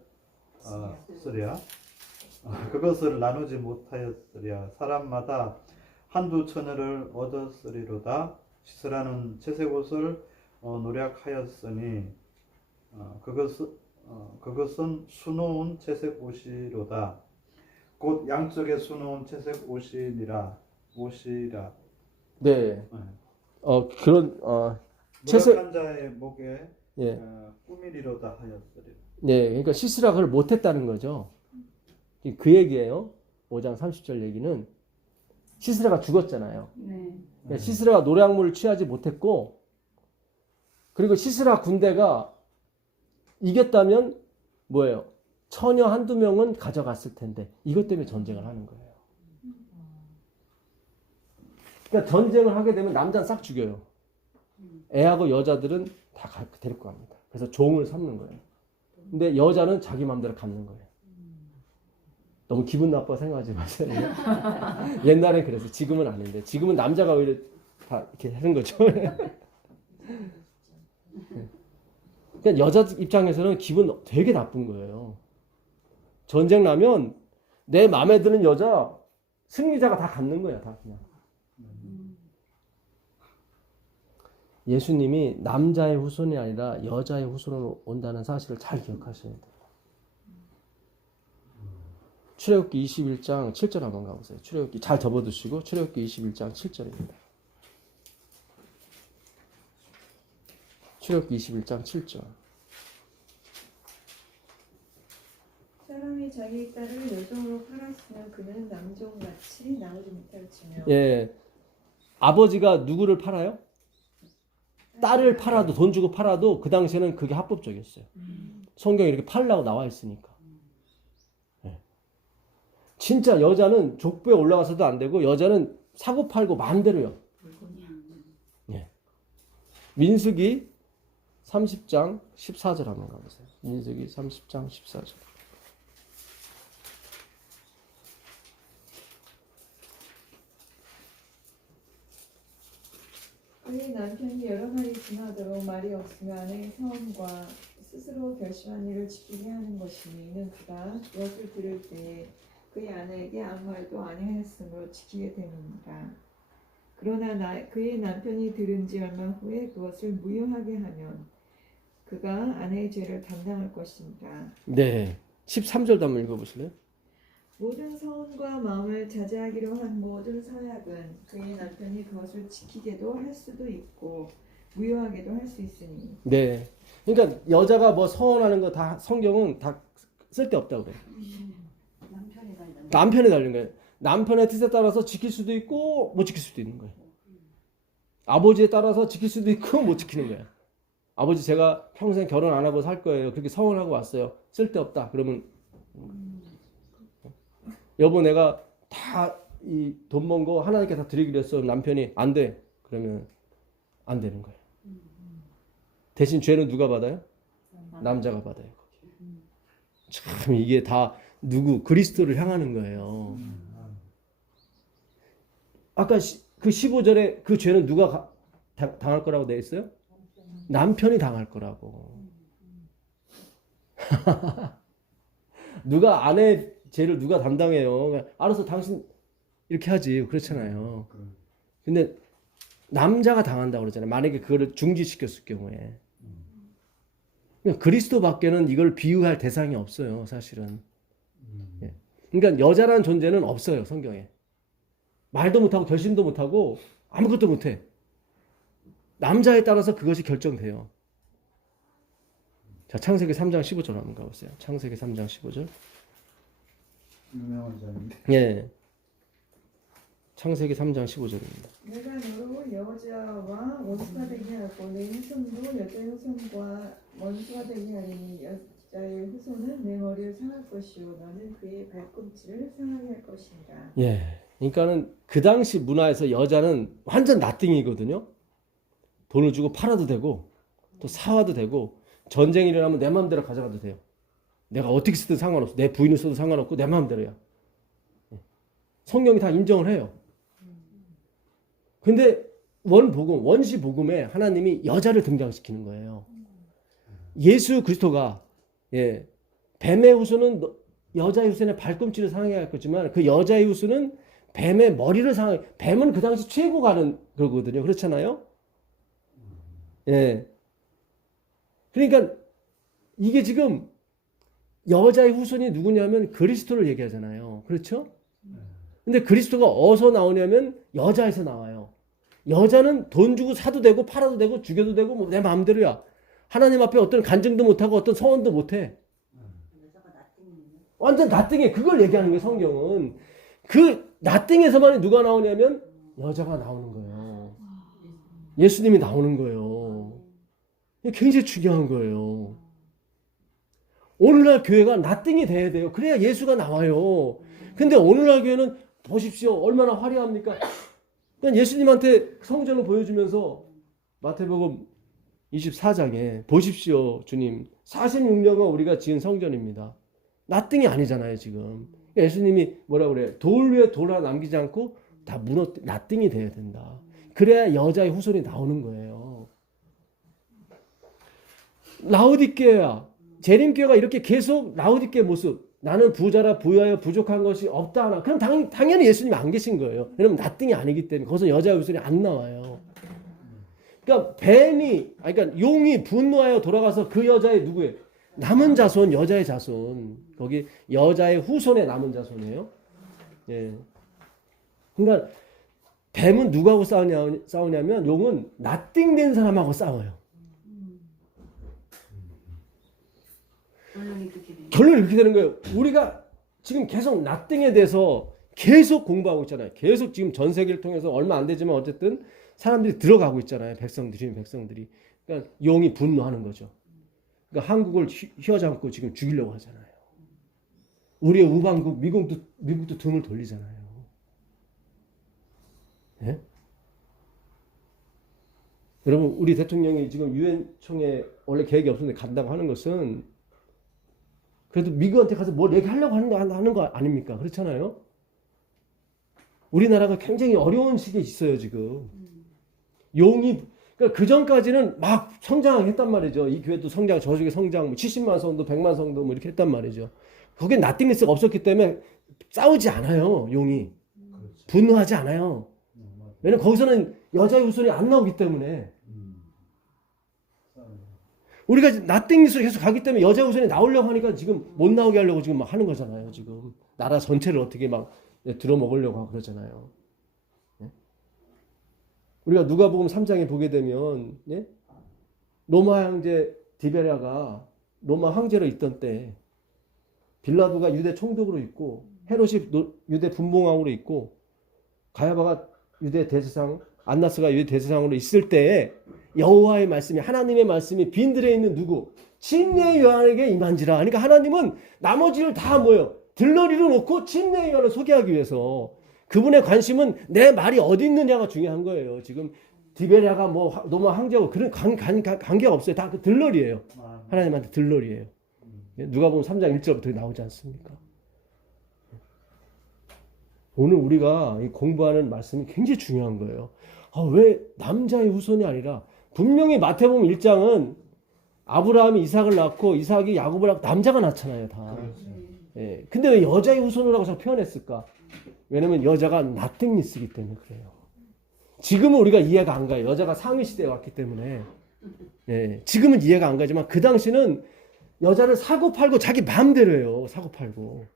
그것을 나누지 못하였으랴. 사람마다 한두 처녀를 얻었으리로다. 시스라는 채색 옷을 노력하였으니 그것은 수놓은 채색 옷이로다. 곧 양쪽에 수놓은 채색 옷이라. 네. 그런 노력한 자의 목에 예. 꾸미리로다 하였으리. 네, 그러니까 시스라가 그걸 못했다는 거죠. 그 얘기예요. 5장 30절 얘기는 시스라가 죽었잖아요. 네. 그러니까 시스라가 노량물을 취하지 못했고, 그리고 시스라 군대가 이겼다면 뭐예요? 처녀 한두 명은 가져갔을 텐데 이것 때문에 전쟁을 하는 거예요. 그러니까 전쟁을 하게 되면 남자는 싹 죽여요. 애하고 여자들은 다 데리고 갑니다. 그래서 종을 삼는 거예요. 근데 여자는 자기 마음대로 갖는 거예요. 너무 기분 나빠 생각하지 마세요. 옛날엔 그래서 지금은 아닌데, 지금은 남자가 오히려 다 이렇게 하는 거죠. 그러니까 여자 입장에서는 기분 되게 나쁜 거예요. 전쟁 나면 내 마음에 드는 여자 승리자가 다 갖는 거야, 다 그냥. 예수님이 남자의 후손이 아니라 여자의 후손으로 온다는 사실을 잘 기억하셔야 돼요. 출애굽기 21장 7절 한번 가보세요. 출애굽기 잘 접어두시고 출애굽기 21장 7절입니다. 출애굽기 21장 7절. 사람이 자기 딸을 여종으로 팔았으면 그는 남종같이 나오지 못할지며. 예, 아버지가 누구를 팔아요? 딸을 팔아도, 돈 주고 팔아도 그 당시에는 그게 합법적이었어요. 성경에 이렇게 팔라고 나와 있으니까. 예. 진짜 여자는 족보에 올라가서도 안 되고 여자는 사고 팔고 마음대로요. 예. 민수기 30장 14절 한번 가보세요. 민수기 30장 14절. 그의 남편이 여러 말이 지나도록 말이 없으며 아내의 서원과 스스로 결심한 일을 지키게 하는 것이니 이는 그가 그것을 들을 때에 그의 아내에게 아무 말도 아니하였으므로 지키게 되느니라. 그러나 그의 남편이 들은 지 얼마 후에 그것을 무효하게 하면 그가 아내의 죄를 담당할 것입니다. 네. 13절도 한번 읽어보실래요? 모든 서원과 마음을 자제하기로 한 모든 서약은 그의 남편이 그것을 지키게도 할 수도 있고 무효하게도 할 수 있으니. 네. 그러니까 여자가 뭐 서원하는 거 다 성경은 다 쓸데없다고 그래요. 남편에 달린 거예요. 남편의 뜻에 따라서 지킬 수도 있고 못 지킬 수도 있는 거예요. 아버지에 따라서 지킬 수도 있고 못 지키는 거예요. 아버지 제가 평생 결혼 안 하고 살 거예요. 그렇게 서원하고 왔어요. 쓸데없다. 그러면 여보 내가 다 이 돈 번 거 하나님께 다 드리기로 했어. 남편이 안 돼. 그러면 안 되는 거예요. 대신 죄는 누가 받아요? 남자가 받아요. 참 이게 다 누구? 그리스도를 향하는 거예요. 아까 그 15절에 그 죄는 누가 당할 거라고 돼 있어요? 남편이 당할 거라고. 누가 아내 죄를 누가 담당해요? 그냥 알아서 당신 이렇게 하지. 그렇잖아요. 근데 남자가 당한다고 그러잖아요. 만약에 그거를 중지시켰을 경우에. 그러니까 그리스도밖에는 이걸 비유할 대상이 없어요. 사실은. 예. 그러니까 여자라는 존재는 없어요. 성경에. 말도 못하고 결심도 못하고 아무것도 못해. 남자에 따라서 그것이 결정돼요. 자, 창세기 3장 15절 한번 가보세요. 창세기 3장 15절. 유명한 자인데. 예. 창세기 3장 15절입니다. 내가 너로 여자와 원수가 되게 하고 내 후손도 여자의 후손과 원수가 되게 하리니 여자의 후손은 내 머리를 상할 것이요 너는 그의 발꿈치를 상하게 할 것이니라. 예. 그러니까는 그 당시 문화에서 여자는 완전 나띵이거든요. 돈을 주고 팔아도 되고 또 사와도 되고 전쟁이 일어나면 내 마음대로 가져가도 돼요. 내가 어떻게 쓰든 상관없어. 내 부인을 써도 상관없고 내 마음대로야. 성경이 다 인정을 해요. 근데 원시 복음에 하나님이 여자를 등장시키는 거예요. 예수 그리스도가 뱀의 후손은 여자의 후손의 발꿈치를 상하게 할 거지만 그 여자의 후손은 뱀의 머리를 상하게. 뱀은 그 당시 최고 가는 거거든요. 그렇잖아요. 예. 그러니까 이게 지금 여자의 후손이 누구냐면 그리스도를 얘기하잖아요. 그렇죠? 근데 그리스도가 어디서 나오냐면 여자에서 나와요. 여자는 돈 주고 사도 되고 팔아도 되고 죽여도 되고 뭐 내 마음대로야. 하나님 앞에 어떤 간증도 못하고 어떤 서원도 못해. 완전 나띵해. 그걸 얘기하는 거예요. 성경은. 그 나띵에서만 누가 나오냐면 여자가 나오는 거예요. 예수님이 나오는 거예요. 이게 굉장히 중요한 거예요. 오늘날 교회가 나띵이 돼야 돼요. 그래야 예수가 나와요. 근데 오늘날 교회는 보십시오. 얼마나 화려합니까? 그러니까 예수님한테 성전을 보여주면서 마태복음 24장에 보십시오. 주님 46년간 우리가 지은 성전입니다. 나띵이 아니잖아요. 지금. 그러니까 예수님이 뭐라 그래? 돌 위에 돌 하나 남기지 않고 다 나띵이 돼야 된다. 그래야 여자의 후손이 나오는 거예요. 라오디게야 재림교회가 이렇게 계속 라오디게 모습. 나는 부자라 부여하여 부족한 것이 없다 하나. 그럼 당연히 예수님이 안 계신 거예요. 왜냐면 나띵이 아니기 때문에 거기서 여자의 후손이 안 나와요. 그러니까 그러니까 용이 분노하여 돌아가서 그 여자의 누구예요? 남은 자손, 여자의 자손. 거기 여자의 후손의 남은 자손이에요. 예. 그러니까 뱀은 누구하고 싸우냐면 용은 나띵된 사람하고 싸워요. 결론이 그렇게 되는 거예요. 우리가 지금 계속 나띵에 대해서 계속 공부하고 있잖아요. 계속 지금 전 세계를 통해서 얼마 안 되지만 어쨌든 사람들이 들어가고 있잖아요. 백성들이. 그러니까 용이 분노하는 거죠. 그러니까 한국을 휘어잡고 지금 죽이려고 하잖아요. 우리의 우방국 미국도 등을 돌리잖아요. 예? 여러분 우리 대통령이 지금 유엔 총회 원래 계획이 없었는데 간다고 하는 것은 그래도 미국한테 가서 뭘 얘기하려고 하는 거 아닙니까? 그렇잖아요. 우리나라가 굉장히 어려운 시기에 있어요 지금. 용이 그러니까 그 전까지는 막 성장했단 말이죠. 이 교회도 성장, 저쪽에 성장, 70만 성도, 100만 성도 뭐 이렇게 했단 말이죠. 거기에 나띵리스가 없었기 때문에 싸우지 않아요. 용이 분노하지 않아요. 왜냐면 거기서는 여자의 후손이 안 나오기 때문에. 우리가 나띵리스로 계속 가기 때문에 여자의 후손이 나오려고 하니까 지금 못 나오게 하려고 지금 막 하는 거잖아요. 지금 나라 전체를 어떻게 막 들어먹으려고 하고 그러잖아요. 우리가 누가복음 3장에 보게 되면 로마 황제 디베랴가 로마 황제로 있던 때 빌라도가 유대 총독으로 있고 헤롯이 유대 분봉왕으로 있고 가야바가 유대 대제사장 안나스가 유대 대제사장으로 있을 때에 여호와의 말씀이 하나님의 말씀이 빈들에 있는 누구? 침례 요한에게 임한지라. 그러니까 하나님은 나머지를 다 뭐예요? 들러리로 놓고 침례 요한을 소개하기 위해서 그분의 관심은 내 말이 어디 있느냐가 중요한 거예요. 지금 디베랴가 뭐 로마 황제하고 그런 관계가 없어요. 다 그 들러리예요. 하나님한테 들러리예요. 누가복음 3장 1절부터 나오지 않습니까? 오늘 우리가 공부하는 말씀이 굉장히 중요한 거예요. 왜 남자의 후손이 아니라 분명히 마태복음 1장은 아브라함이 이삭을 낳고 이삭이 야곱을 낳고 남자가 낳잖아요, 다. 그렇죠. 예. 근데 왜 여자의 후손이라고 자꾸 표현했을까? 왜냐면 여자가 나띵니스기 때문에 그래요. 지금은 우리가 이해가 안 가요. 여자가 상위 시대에 왔기 때문에. 예. 지금은 이해가 안 가지만 그 당시는 여자를 사고 팔고 자기 마음대로 해요. 사고 팔고.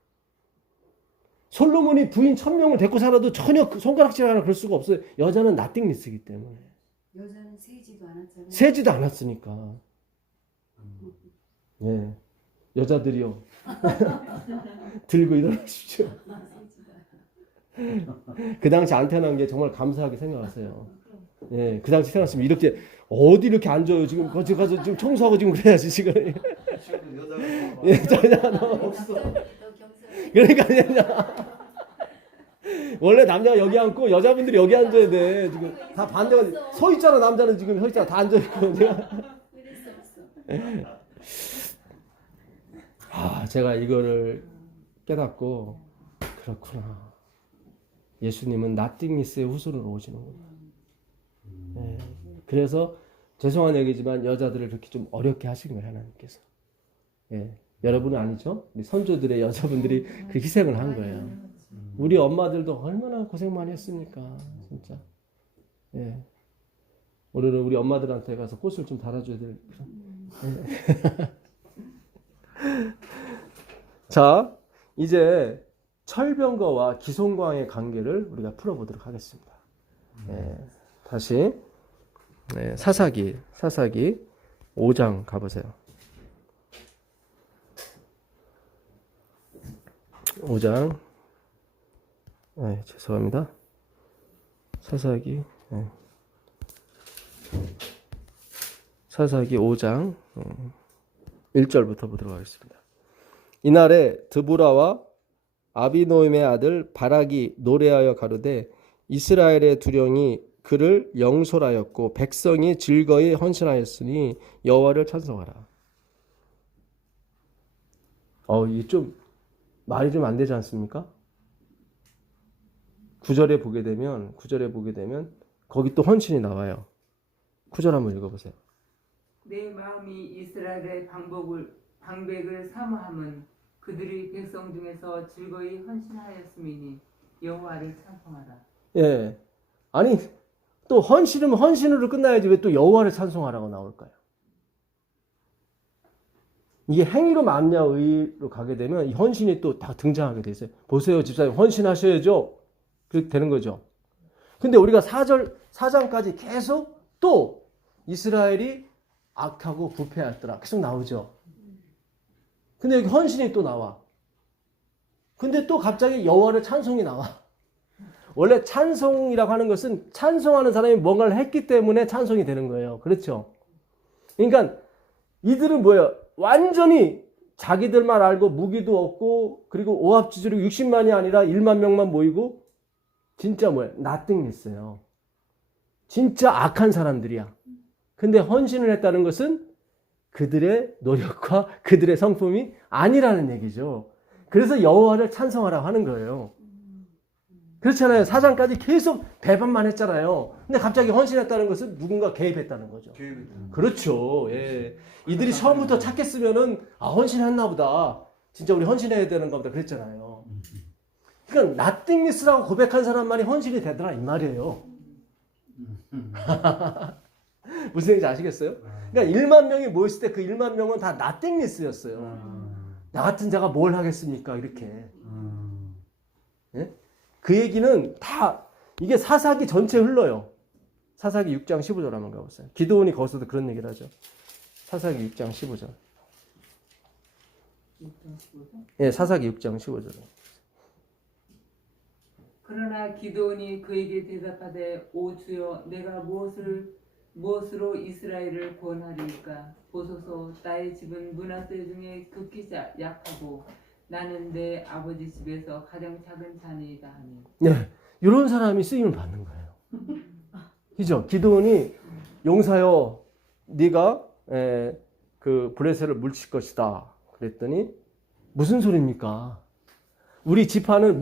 솔로몬이 부인 1000명을 데리고 살아도 전혀 손가락질 하나 그럴 수가 없어요. 여자는 나띵니스기 때문에. 여자는 세지도 않았잖아요. 세지도 않았으니까. 예. 여자들이요. 들고 일어나십시오. 그 당시 안 태어난 게 정말 감사하게 생각하세요. 예. 그 당시 태어났으면 이렇게 어디 이렇게 앉아요. 지금 거기 가서 지금 청소하고 지금 그래야지 지금. 지금 여자가 예, 전혀 없어. 그러니까 원래 남자가 여기 앉고 여자분들이 여기 앉아야 돼. 지금 다 반대가 서 있잖아. 남자는 지금 서 있잖아. 다 앉아 있고. 아, 제가 이거를 깨닫고 그렇구나. 예수님은 나띵니스의 후손으로 오시는구나. 예. 그래서 죄송한 얘기지만 여자들을 그렇게 좀 어렵게 하신 거예요, 하나님께서. 예. 여러분은 아니죠? 우리 선조들의 여자분들이 그 희생을 한 거예요. 우리 엄마들도 얼마나 고생 많이 했습니까, 진짜. 예. 오늘은 우리 엄마들한테 가서 꽃을 좀 달아줘야 될 그런. 예. 자, 이제 철병거와 기송광의 관계를 우리가 풀어보도록 하겠습니다. 예. 다시 사사기 5장 가보세요. 5장 죄송합니다. 사사기 5장 1절부터 보도록 하겠습니다. 이날에 드보라와 아비노임의 아들 바락이 노래하여 가로되 이스라엘의 두령이 그를 영솔하였고 백성이 즐거이 헌신하였으니 여호와를 찬송하라. 이게 좀 말이 좀 안 되지 않습니까? 9절에 보게 되면 거기 또 헌신이 나와요. 9절 한번 읽어보세요. 내 마음이 이스라엘의 방백을 사모함은 그들이 백성 중에서 즐거이 헌신하였음이니 여호와를 찬송하라. 예, 아니 또 헌신이면 헌신으로 끝나야지 왜 또 여호와를 찬송하라고 나올까요? 이게 행위로 맞냐 의로 가게 되면 이 헌신이 또 다 등장하게 돼 있어요. 보세요, 집사님 헌신하셔야죠. 그렇게 되는 거죠. 근데 우리가 4장까지 계속 또 이스라엘이 악하고 부패하였더라 계속 나오죠. 근데 여기 헌신이 또 나와. 근데 또 갑자기 여호와를 찬송이 나와. 원래 찬송이라고 하는 것은 찬송하는 사람이 뭔가를 했기 때문에 찬송이 되는 거예요. 그렇죠? 그러니까 이들은 뭐예요? 완전히 자기들만 알고 무기도 없고 그리고 오합지졸이 60만이 아니라 1만 명만 모이고 진짜 뭐예요? 나띵했어요. 진짜 악한 사람들이야. 근데 헌신을 했다는 것은 그들의 노력과 그들의 성품이 아니라는 얘기죠. 그래서 여호와를 찬송하라고 하는 거예요. 그렇잖아요. 4장까지 계속 배반만 했잖아요. 근데 갑자기 헌신했다는 것은 누군가 개입했다는 거죠. 그렇죠. 예. 이들이 처음부터 착했으면은 헌신했나 보다. 진짜 우리 헌신해야 되는가 보다 그랬잖아요. 그러니까 나띵니스라고 고백한 사람만이 헌신이 되더라 이 말이에요. 무슨 얘기인지 아시겠어요? 그러니까 1만 명이 모였을 때 그 1만 명은 다 나띵니스였어요. 나 같은 자가 뭘 하겠습니까? 이렇게. 예? 그 얘기는 다 이게 사사기 전체에 흘러요. 사사기 6장 15절 한번 가보세요. 기드온이 거기서도 그런 얘기를 하죠. 사사기 6장 15절. 예, 사사기 6장 15절. 그러나 기드온이 그에게 대답하되 오 주여 내가 무엇으로 이스라엘을 구원하리이까? 보소서 나의 집은 므낫세 중에 극히 약하고 나는 내 아버지 집에서 가장 작은 자니이다 하니. 네, 이런 사람이 쓰임을 받는 거예요. 그죠? 기드온이 용사여, 네가 그 블레셋을 물칠 것이다. 그랬더니 무슨 소리입니까? 우리 지파는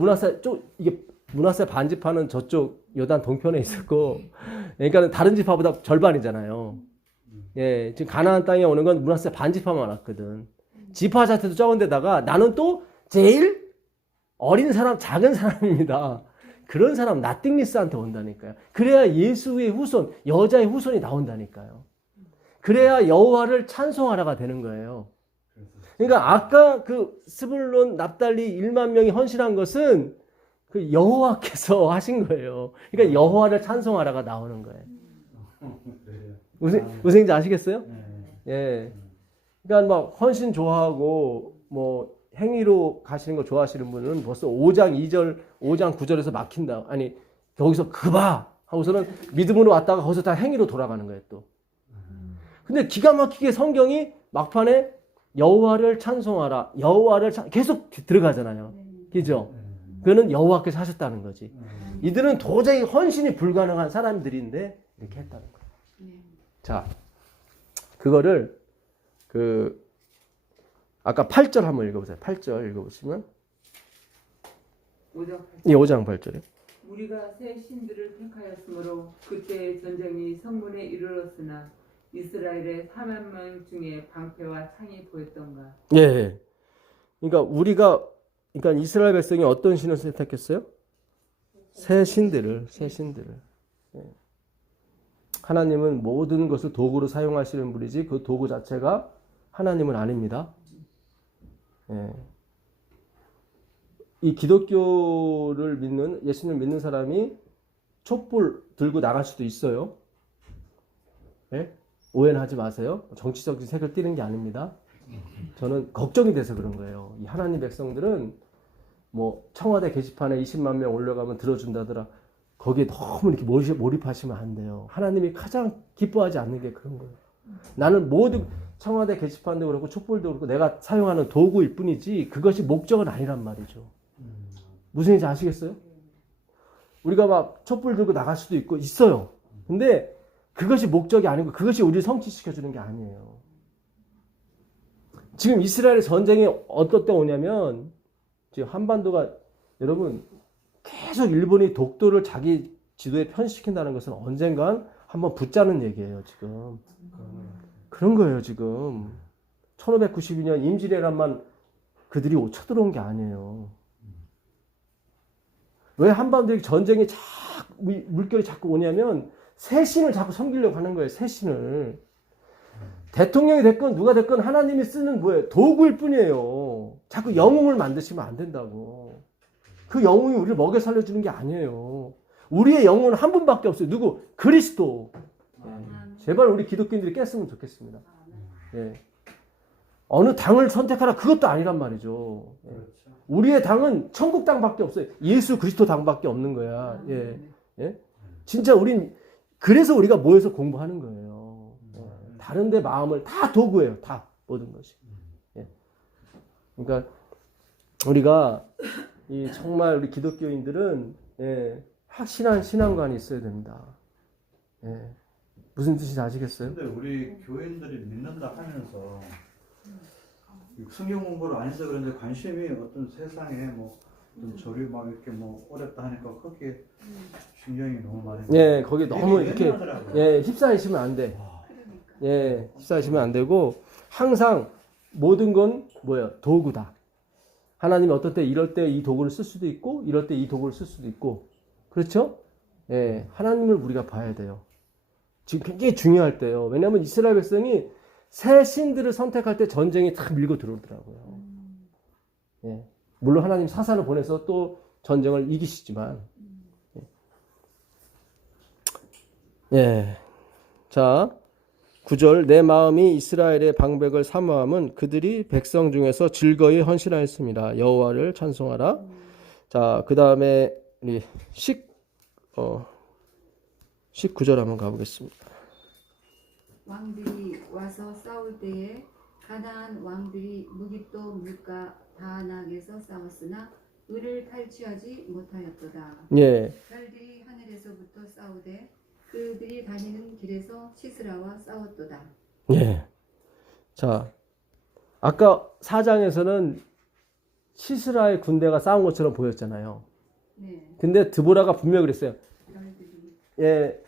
이게 므낫세 반지파는 저쪽 요단 동편에 있었고, 그러니까 다른 지파보다 절반이잖아요. 예, 지금 가나안 땅에 오는 건 므낫세 반지파만 왔거든. 지파 자체도 적은데다가 나는 또 제일 어린 사람, 작은 사람입니다. 그런 사람 나띵리스한테 온다니까요. 그래야 예수의 후손, 여자의 후손이 나온다니까요. 그래야 여호와를 찬송하라가 되는 거예요. 그러니까 아까 그 스불론 납달리 1만 명이 헌신한 것은 그 여호와께서 하신 거예요. 그러니까 여호와를 찬송하라가 나오는 거예요. 무슨 얘기인지 아시겠어요? 예. 그러니까 막 헌신 좋아하고 뭐 행위로 가시는 거 좋아하시는 분은 벌써 5장 2절, 5장 9절에서 막힌다. 아니 거기서 그봐 하고서는 믿음으로 왔다가 거기서 다 행위로 돌아가는 거예요 또. 근데 기가 막히게 성경이 막판에 여호와를 찬송하라. 여호와를 계속 들어가잖아요. 그죠? 그거는 여호와께서 하셨다는 거지. 이들은 도저히 헌신이 불가능한 사람들인데 이렇게 했다는 거예요. 자, 그거를 아까 8절 한번 읽어보세요. 8절 읽어보시면 5장 이 5장 8절에 우리가 새 신들을 택하였으므로 그때의 전쟁이 성문에 이르렀으나 이스라엘의 4만 명 중에 방패와 창이 보였던가. 예. 그러니까 그러니까 이스라엘 백성이 어떤 신을 선택했어요? 새 신들을. 예. 하나님은 모든 것을 도구로 사용하시는 분이지 그 도구 자체가 하나님은 아닙니다. 예. 이 기독교를 믿는 예수님을 믿는 사람이 촛불 들고 나갈 수도 있어요. 예? 오해는 하지 마세요. 정치적인 색을 띠는 게 아닙니다. 저는 걱정이 돼서 그런 거예요. 이 하나님 백성들은 뭐 청와대 게시판에 20만 명 올려가면 들어준다더라. 거기에 너무 이렇게 몰입하시면 안 돼요. 하나님이 가장 기뻐하지 않는 게 그런 거예요. 나는 모두 청와대 게시판도 그렇고 촛불도 그렇고 내가 사용하는 도구일 뿐이지 그것이 목적은 아니란 말이죠. 무슨 얘기인지 아시겠어요? 우리가 막 촛불 들고 나갈 수도 있어요. 근데 그것이 목적이 아니고 그것이 우리를 성취시켜주는 게 아니에요. 지금 이스라엘의 전쟁이 어떤 때 오냐면 지금 한반도가 여러분 계속 일본이 독도를 자기 지도에 편시킨다는 것은 언젠간 한번 붙자는 얘기예요. 지금 그런 거예요. 지금 1592년 임진왜란만 그들이 쳐들어온 게 아니에요. 왜 한반도에 전쟁이 물결이 자꾸 오냐면 새 신을 자꾸 섬기려고 하는 거예요. 새 신을. 대통령이 됐건 누가 됐건 하나님이 쓰는 뭐예요? 도구일 뿐이에요. 자꾸 영웅을 만드시면 안 된다고. 그 영웅이 우리를 먹여 살려주는 게 아니에요. 우리의 영웅은 한 분밖에 없어요. 누구? 그리스도. 제발 우리 기독교인들이 깼으면 좋겠습니다. 예. 어느 당을 선택하라 그것도 아니란 말이죠. 예. 우리의 당은 천국 당밖에 없어요. 예수 그리스도 당밖에 없는 거야. 예. 예? 진짜 그래서 우리가 모여서 공부하는 거예요. 예. 다른 데 마음을 다 도구예요. 다 모든 것이. 예. 그러니까 우리가 정말 우리 기독교인들은 예, 확실한 신앙관이 있어야 됩니다. 예. 무슨 뜻인지 아시겠어요? 근데 우리 교인들이 믿는다 하면서 성경 공부를 안 해서 그런지 관심이 어떤 세상에 뭐 어떤 조류 막 이렇게 뭐 어렵다 하니까 거기에 신경이 너무 많이. 예, 거기 너무 이렇게 예, 휩싸이시면 안 돼. 예, 휩싸이시면 안 되고 항상 모든 건 뭐예요? 도구다. 하나님이 어떨 때 이럴 때 이 도구를 쓸 수도 있고 이럴 때 이 도구를 쓸 수도 있고 그렇죠? 예, 하나님을 우리가 봐야 돼요. 지금 굉장히 중요할 때요. 왜냐하면 이스라엘 백성이 새 신들을 선택할 때 전쟁이 다 밀고 들어오더라고요. 예. 물론 하나님 사사를 보내서 또 전쟁을 이기시지만. 예. 자, 9절 내 마음이 이스라엘의 방백을 사모함은 그들이 백성 중에서 즐거이 헌신하였습니다. 여호와를 찬송하라. 자, 그 다음에 우리 19절 한번 가보겠습니다. 왕들이 와서 싸울 때에 가나안 왕들이 무깁도 물가 다낙에서 싸웠으나 을을 탈취하지 못하였도다. 예. 별들이 하늘에서부터 싸우되 그들이 다니는 길에서 시스라와 싸웠도다. 예. 자, 아까 4장에서는 시스라의 군대가 싸운 것처럼 보였잖아요. 네. 근데 드보라가 분명히 그랬어요. 별들이 예,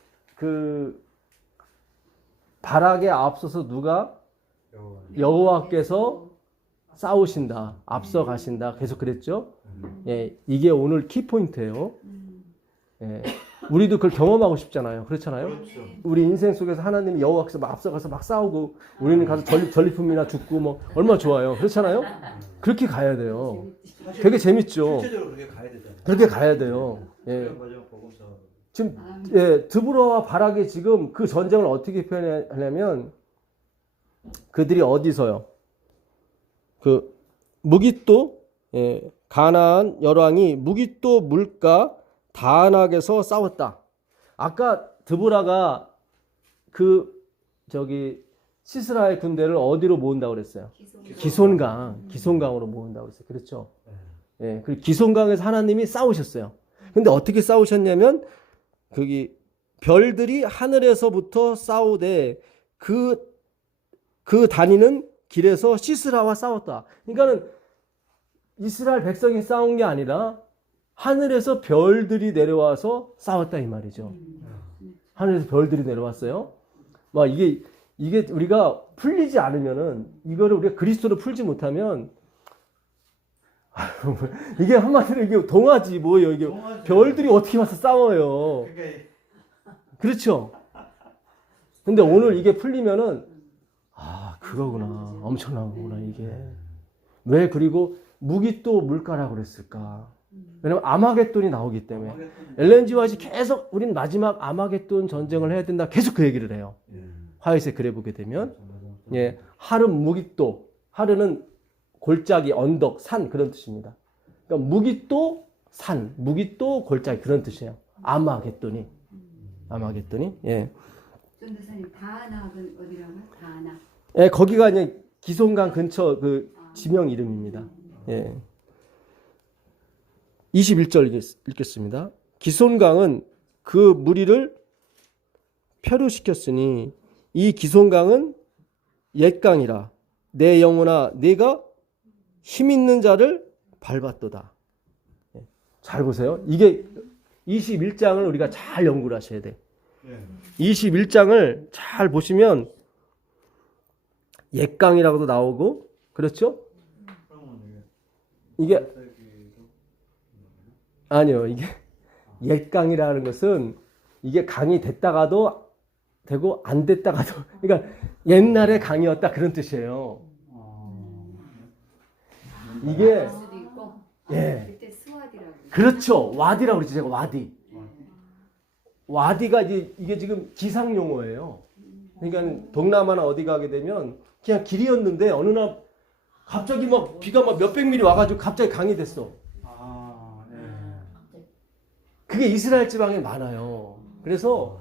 바락에 앞서서 누가 여호와. 여호와께서 싸우신다, 앞서 가신다. 계속 그랬죠. 예, 이게 오늘 키포인트예요. 예, 우리도 그걸 경험하고 싶잖아요. 그렇잖아요. 그렇죠. 우리 인생 속에서 하나님이 여호와께서 막 앞서가서 막 싸우고 우리는 가서 전리품이나 죽고 뭐 얼마나 좋아요. 그렇잖아요. 그렇게 가야 돼요. 사실 되게 재밌죠. 실제적으로 그렇게 가야 되잖아요. 그렇게 가야 돼요. 예. 마지막 복음서. 지금 예, 드보라와 바락이 지금 그 전쟁을 어떻게 표현하냐면 그들이 어디서요? 그 무깃도 예, 가나안 열왕이 무깃도 물가 다안악에서 싸웠다. 아까 드보라가 그 저기 시스라의 군대를 어디로 모은다고 그랬어요? 기손강으로 모은다고 그랬어요. 그렇죠? 예, 그 기손강에서 하나님이 싸우셨어요. 근데 어떻게 싸우셨냐면 거기 별들이 하늘에서부터 싸우되 그 다니는 길에서 시스라와 싸웠다. 그러니까는 이스라엘 백성이 싸운 게 아니라 하늘에서 별들이 내려와서 싸웠다 이 말이죠. 하늘에서 별들이 내려왔어요. 막 이게 우리가 풀리지 않으면은 이거를 우리가 그리스도로 풀지 못하면 이게 한마디로 이게 동화지 뭐예요? 이게 동화지. 별들이 어떻게 와서 싸워요? 그러니까 그렇죠. 근데 오늘 이게 풀리면은 그거구나. 엄청난 거구나 이게. 왜 그리고 무깃도 물가라고 그랬을까? 왜냐면 아마겟돈이 나오기 때문에. 엘렌 지 화이트 계속 우린 마지막 아마겟돈 전쟁을 해야 된다. 계속 그 얘기를 해요. 화이트에 그래 보게 되면 예, 하름 무깃도. 하르는 골짜기, 언덕, 산 그런 뜻입니다. 그러니까 무깃도 산, 무깃도 골짜기 그런 뜻이에요. 아마겟돈이. 예. 전도사님 다나은 어디라고요? 다나. 예, 거기가 이제 기손강 근처 그 지명 이름입니다. 예. 21절 읽겠습니다. 기손강은 그 무리를 표류시켰으니 이 기손강은 옛강이라 내 영혼아 네가 힘 있는 자를 밟았도다. 예. 잘 보세요. 이게 21장을 우리가 잘 연구를 하셔야 돼. 21장을 잘 보시면 옛강이라고도 나오고 그렇죠? 이게 아니요. 이게 옛강이라는 것은 이게 강이 됐다가도 되고 안 됐다가도 그러니까 옛날에 강이었다 그런 뜻이에요. 이게 수도 있고. 예. 그때 스와디라고. 그렇죠. 와디라고 그러지 제가 와디. 와디가 이게 지금 기상 용어예요. 그러니까 동남아나 어디 가게 되면 그냥 길이었는데 어느 날 갑자기 막 비가 막 몇백 미리 와가지고 갑자기 강이 됐어. 그게 이스라엘 지방에 많아요. 그래서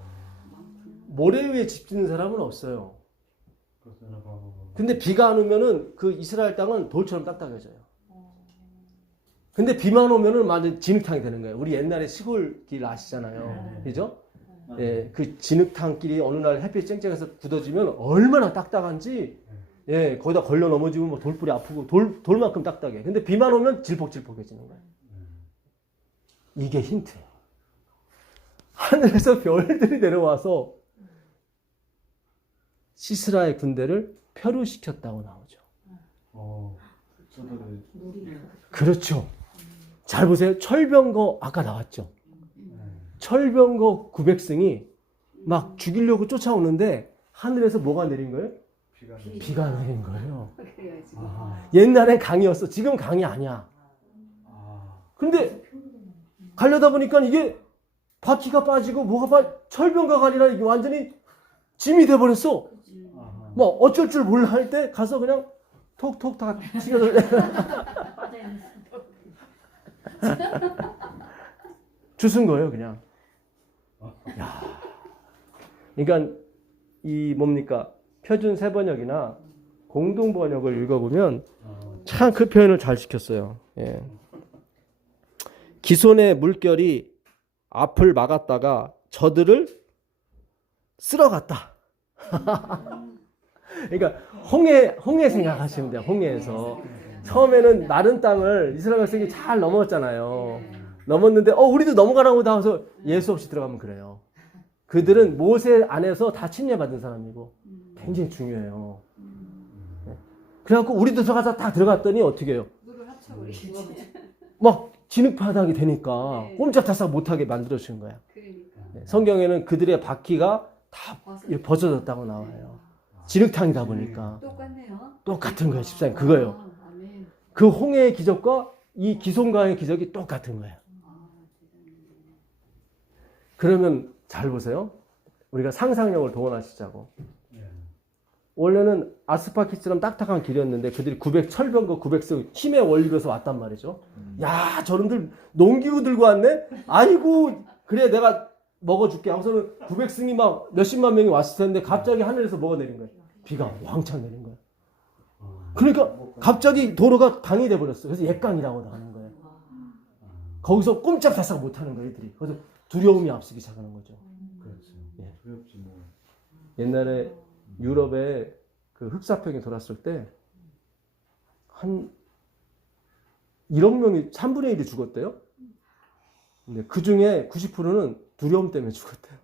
모래 위에 집 짓는 사람은 없어요. 근데 비가 안 오면은 그 이스라엘 땅은 돌처럼 딱딱해져요. 근데 비만 오면은 완전 진흙탕이 되는 거예요. 우리 옛날에 시골길 아시잖아요. 그죠? 예, 그 진흙탕길이 어느 날 햇빛 쨍쨍해서 굳어지면 얼마나 딱딱한지 예, 거기다 걸려 넘어지면 뭐 돌뿌리 아프고 돌만큼 딱딱해. 근데 비만 오면 질퍽질퍽해지는 거예요. 이게 힌트예요. 하늘에서 별들이 내려와서 시스라의 군대를 표류시켰다고 나오죠. 그렇죠. 잘 보세요. 철병거 아까 나왔죠. 철병거 900승이 막 죽이려고 쫓아오는데 하늘에서 뭐가 내린 거예요? 비가 내린 거예요. 옛날엔 강이었어. 지금 강이 아니야. 근데 가려다 보니까 이게 바퀴가 빠지고 철병거가 아니라 이게 완전히 짐이 돼버렸어. 뭐 어쩔 줄 몰라 할 때 가서 그냥 톡톡 다 치겨서 주순 거예요 그냥. 야, 그러니까 이 뭡니까 표준 세번역이나 공동 번역을 읽어보면 참 그 표현을 잘 지켰어요. 예. 기손의 물결이 앞을 막았다가 저들을 쓸어갔다. 그러니까 홍해 생각하시면 돼요. 홍해에서 처음에는 마른 땅을 이스라엘 백성이 잘 넘었잖아요. 넘었는데 우리도 넘어가라고 나와서 예수 없이 들어가면 그래요. 그들은 모세 안에서 다 침례받은 사람이고 굉장히 중요해요. 네. 그래갖고 우리도 들어가서 딱 들어갔더니 어떻게 해요? 물을 합쳐버리겠지. 막 진흙바닥이 되니까 네. 꼼짝달싹 못하게 만들어주는 거야. 그러니까. 네. 성경에는 그들의 바퀴가 다 이렇게 벗어졌다고 나와요. 진흙탕이다 보니까. 똑같네요. 똑같은 거예요, 집사님. 그거예요. 아, 아멘. 그 홍해의 기적과 이 기송강의 기적이 똑같은 거예요. 아, 대단해. 그러면 잘 보세요. 우리가 상상력을 동원하시자고. 네. 원래는 아스파키처럼 딱딱한 길이었는데 그들이 철병과 900성 힘의 원리로서 왔단 말이죠. 야, 저놈들 농기구 들고 왔네? 아이고, 그래, 내가 먹어줄게. 하고서는 900승이 막 몇십만 명이 왔을 텐데 갑자기 하늘에서 뭐가 내린 거예요? 비가 왕창 내린 거예요. 그러니까 갑자기 도로가 강이 돼버렸어요. 그래서 옛강이라고 나오는 거예요. 거기서 꼼짝달싹 못하는 거예요, 애들이. 그래서 두려움이 앞서기 시작하는 거죠. 그렇죠. 예. 두렵지 뭐. 옛날에 유럽에 그 흑사병이 돌았을 때 한 1억 명이 3분의 1이 죽었대요. 근데 그 중에 90%는 두려움 때문에 죽었대요.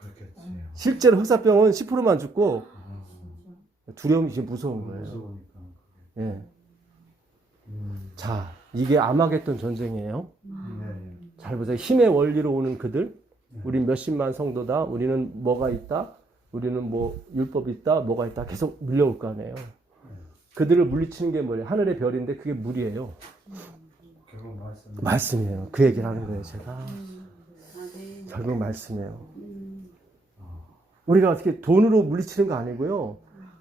그렇겠지. 실제로 흑사병은 10%만 죽고 두려움이 이제 무서운 거예요. 무서우니까. 예. 자, 이게 아마겟돈 전쟁이에요. 네. 잘 보세요. 힘의 원리로 오는 그들. 우린 몇십만 성도다. 우리는 뭐가 있다. 우리는 뭐 율법이 있다. 뭐가 있다. 계속 밀려올 거 아니에요. 그들을 물리치는 게 뭐예요? 하늘의 별인데 그게 물이에요. 결국 말씀. 말씀이에요. 그 얘기를 하는 거예요, 제가. 아멘. 결국 말씀이에요. 우리가 어떻게 돈으로 물리치는 거 아니고요.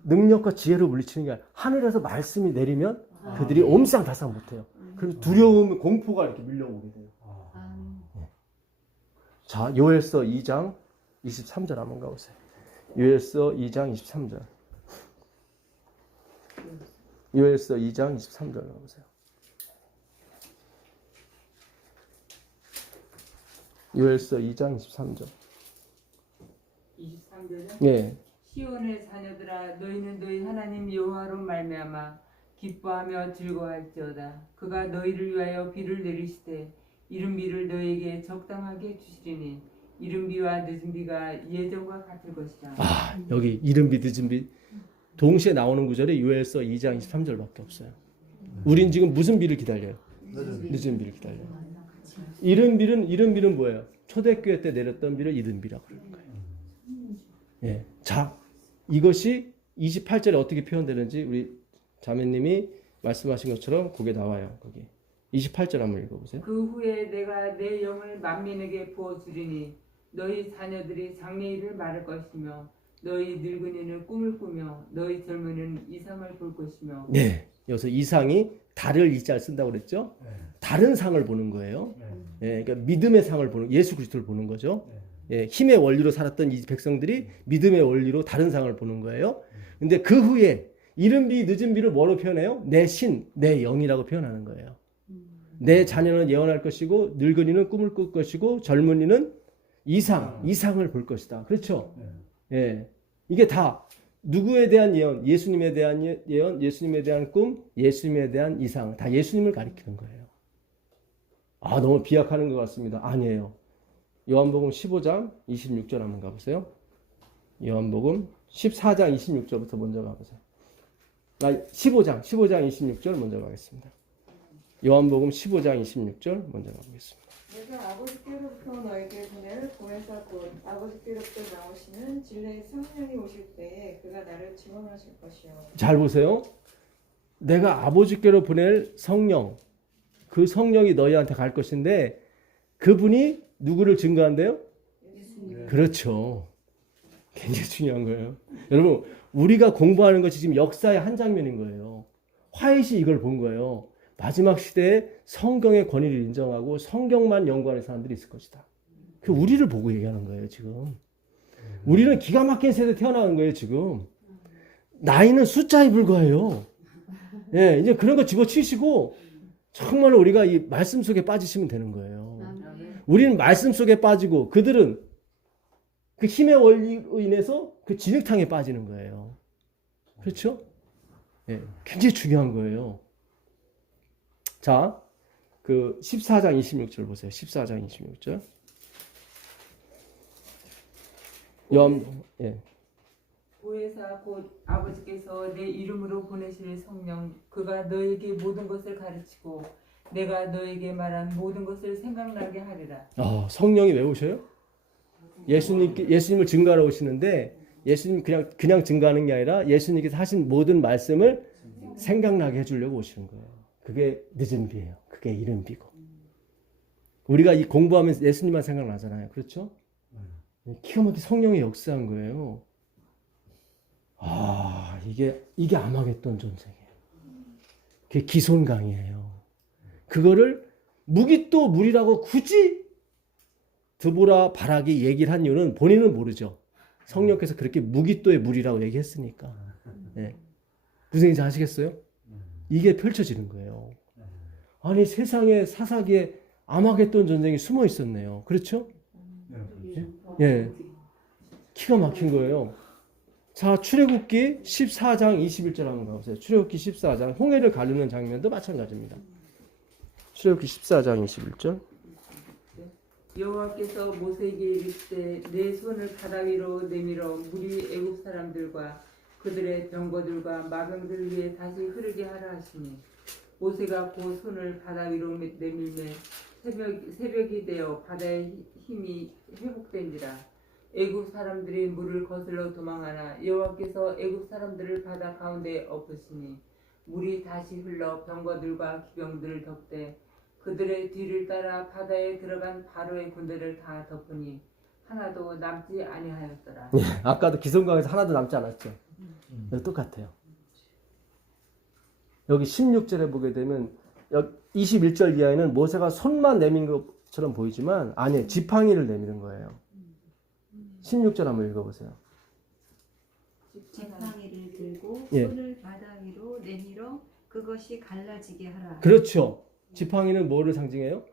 능력과 지혜로 물리치는 게 아니라 하늘에서 말씀이 내리면 그들이 옴쌍달싹 못해요. 그래서 두려움, 공포가 이렇게 밀려오게 돼요. 자, 요엘서 2장 23절 한번 가보세요. 요엘서 2장 23절. 요엘서 2장 23절 가보세요. 요엘서 2장 23절. 23절은 예. 시온의 자녀들아 너희는 너희 하나님 여호와로 말미암아 기뻐하며 즐거워할지어다. 그가 너희를 위하여 비를 내리시되 이른 비를 너희에게 적당하게 주시리니 이른 비와 늦은 비가 예전과 같을 것이다. 아, 여기 이른 비 늦은 비 동시에 나오는 구절이 요엘서 2장 23절밖에 없어요. 우린 지금 무슨 비를 기다려요? 늦은 비를 기다려요. 이른 비는 뭐예요? 초대교회 때 내렸던 비를 이른 비라고 그러는 거예요. 예. 자, 이것이 28절에 어떻게 표현되는지 우리 자매님이 말씀하신 것처럼 그게 나와요. 거기 28절 한번 읽어보세요. 그 후에 내가 내 영을 만민에게 부어주리니 너희 자녀들이 장래일을 말할 것이며 너희 늙은이는 꿈을 꾸며 너희 젊은이는 이상을 볼 것이며. 네, 여기서 이상이 달을 이자를 쓴다고 그랬죠. 네. 다른 상을 보는 거예요. 네. 예, 그러니까 믿음의 상을 보는, 예수 그리스도를 보는 거죠. 예, 힘의 원리로 살았던 이 백성들이 믿음의 원리로 다른 상을 보는 거예요. 근데 그 후에 이른 비 늦은 비를 뭐로 표현해요? 내 신, 내 영이라고 표현하는 거예요. 내 자녀는 예언할 것이고 늙은이는 꿈을 꿀 것이고 젊은이는 이상을 볼 것이다. 그렇죠? 예, 이게 다 누구에 대한 예언? 예수님에 대한 예언, 예수님에 대한 꿈, 예수님에 대한 이상, 다 예수님을 가리키는 거예요. 아, 너무 비약하는 것 같습니다. 아니에요. 요한복음 15장 26절 한번 가보세요. 요한복음 14장 26절부터 먼저 가보세요. 15장 26절 먼저 가겠습니다. 요한복음 15장 26절 먼저 가보겠습니다. 내가 아버지께로부터 너에게 보낼 보혜사 곧 아버지께로부터 나오시는 진리의 성령이 오실 때에 그가 나를 증언하실 것이요. 잘 보세요. 내가 아버지께로 보낼 성령, 그 성령이 너희한테 갈 것인데 그분이 누구를 증거한대요? 예수님. 그렇죠. 굉장히 중요한 거예요. 여러분, 우리가 공부하는 것이 지금 역사의 한 장면인 거예요. 화이시 이걸 본 거예요. 마지막 시대에 성경의 권위를 인정하고 성경만 연구하는 사람들이 있을 것이다. 그 우리를 보고 얘기하는 거예요, 지금. 우리는 기가 막힌 세대에 태어나는 거예요, 지금. 나이는 숫자에 불과해요. 예, 이제 그런 거 집어치우시고 정말 우리가 이 말씀 속에 빠지시면 되는 거예요. 아멘. 우리는 말씀 속에 빠지고 그들은 그 힘의 원리로 인해서 그 진흙탕에 빠지는 거예요. 그렇죠? 예, 굉장히 중요한 거예요. 자, 그 14장 26절 보세요. 14장 26절. 예. 보혜사 곧 아버지께서 내 이름으로 보내실 성령 그가 너에게 모든 것을 가르치고 내가 너에게 말한 모든 것을 생각나게 하리라. 성령이 왜 오셔요? 예수님을 증거하러 오시는데 예수님 그냥 증거하는 게 아니라 예수님께서 하신 모든 말씀을 생각나게 해주려고 오시는 거예요. 그게 늦은 비예요. 그게 이른 비고. 우리가 이 공부하면서 예수님만 생각나잖아요. 그렇죠? 기가 막히게 성령이 역사한 거예요. 이게 아마겟돈 전쟁이에요. 그게 기손강이에요. 그거를 무기 또 물이라고 굳이 드보라 바락이 얘기를 한 이유는 본인은 모르죠. 성령께서 그렇게 무기또의 물이라고 얘기했으니까. 네. 무슨 얘기인지 아시겠어요? 이게 펼쳐지는 거예요. 아니 세상에 사사기에 아마겟돈 전쟁이 숨어 있었네요. 그렇죠? 예. 기가 막힌 거예요. 자, 출애굽기 14장 21절 한번 가보세요. 출애굽기 14장 홍해를 가르는 장면도 마찬가지입니다. 출애굽기 14장 21절. 여호와께서 모세에게 이르시되 내 손을 바다 위로 내밀어 물이 애굽 사람들과 그들의 병거들과 마병들 위에 다시 흐르게 하라 하시니 모세가 그 손을 바다 위로 내밀매 새벽이 되어 바다의 힘이 회복된지라. 애굽 사람들이 물을 거슬러 도망하나 여호와께서 애굽 사람들을 바다 가운데 엎으시니 물이 다시 흘러 병거들과 기병들을 덮되 그들의 뒤를 따라 바다에 들어간 바로의 군대를 다 덮으니 하나도 남지 아니하였더라. 예, 아까도 기성강에서 하나도 남지 않았죠. 여기 똑같아요. 여기 16절에 보게 되면 21절 이하에는 모세가 손만 내민 것처럼 보이지만 아니에요. 지팡이를 내미는 거예요. 16절 한번 읽어보세요. 지팡이를 들고 예. 손을 바다 위로 내밀어 그것이 갈라지게 하라. 그렇죠. 지팡이는 뭐를 상징해요?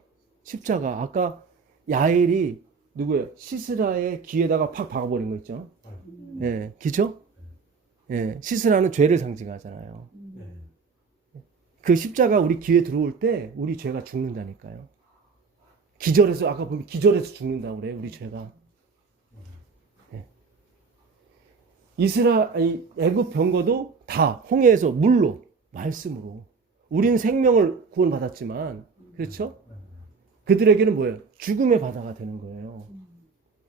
십자가. 아까 야엘이 누구예요? 시스라의 귀에다가 팍 박아버린 거 있죠. 예, 기죠? 예, 시스라는 죄를 상징하잖아요. 그 십자가 우리 귀에 들어올 때 우리 죄가 죽는다니까요. 기절해서 아까 보면 기절해서 죽는다고 그래요. 우리 죄가. 예. 애굽 병거도 다 홍해에서 물로 말씀으로. 우리는 생명을 구원받았지만 그렇죠? 그들에게는 뭐예요? 죽음의 바다가 되는 거예요.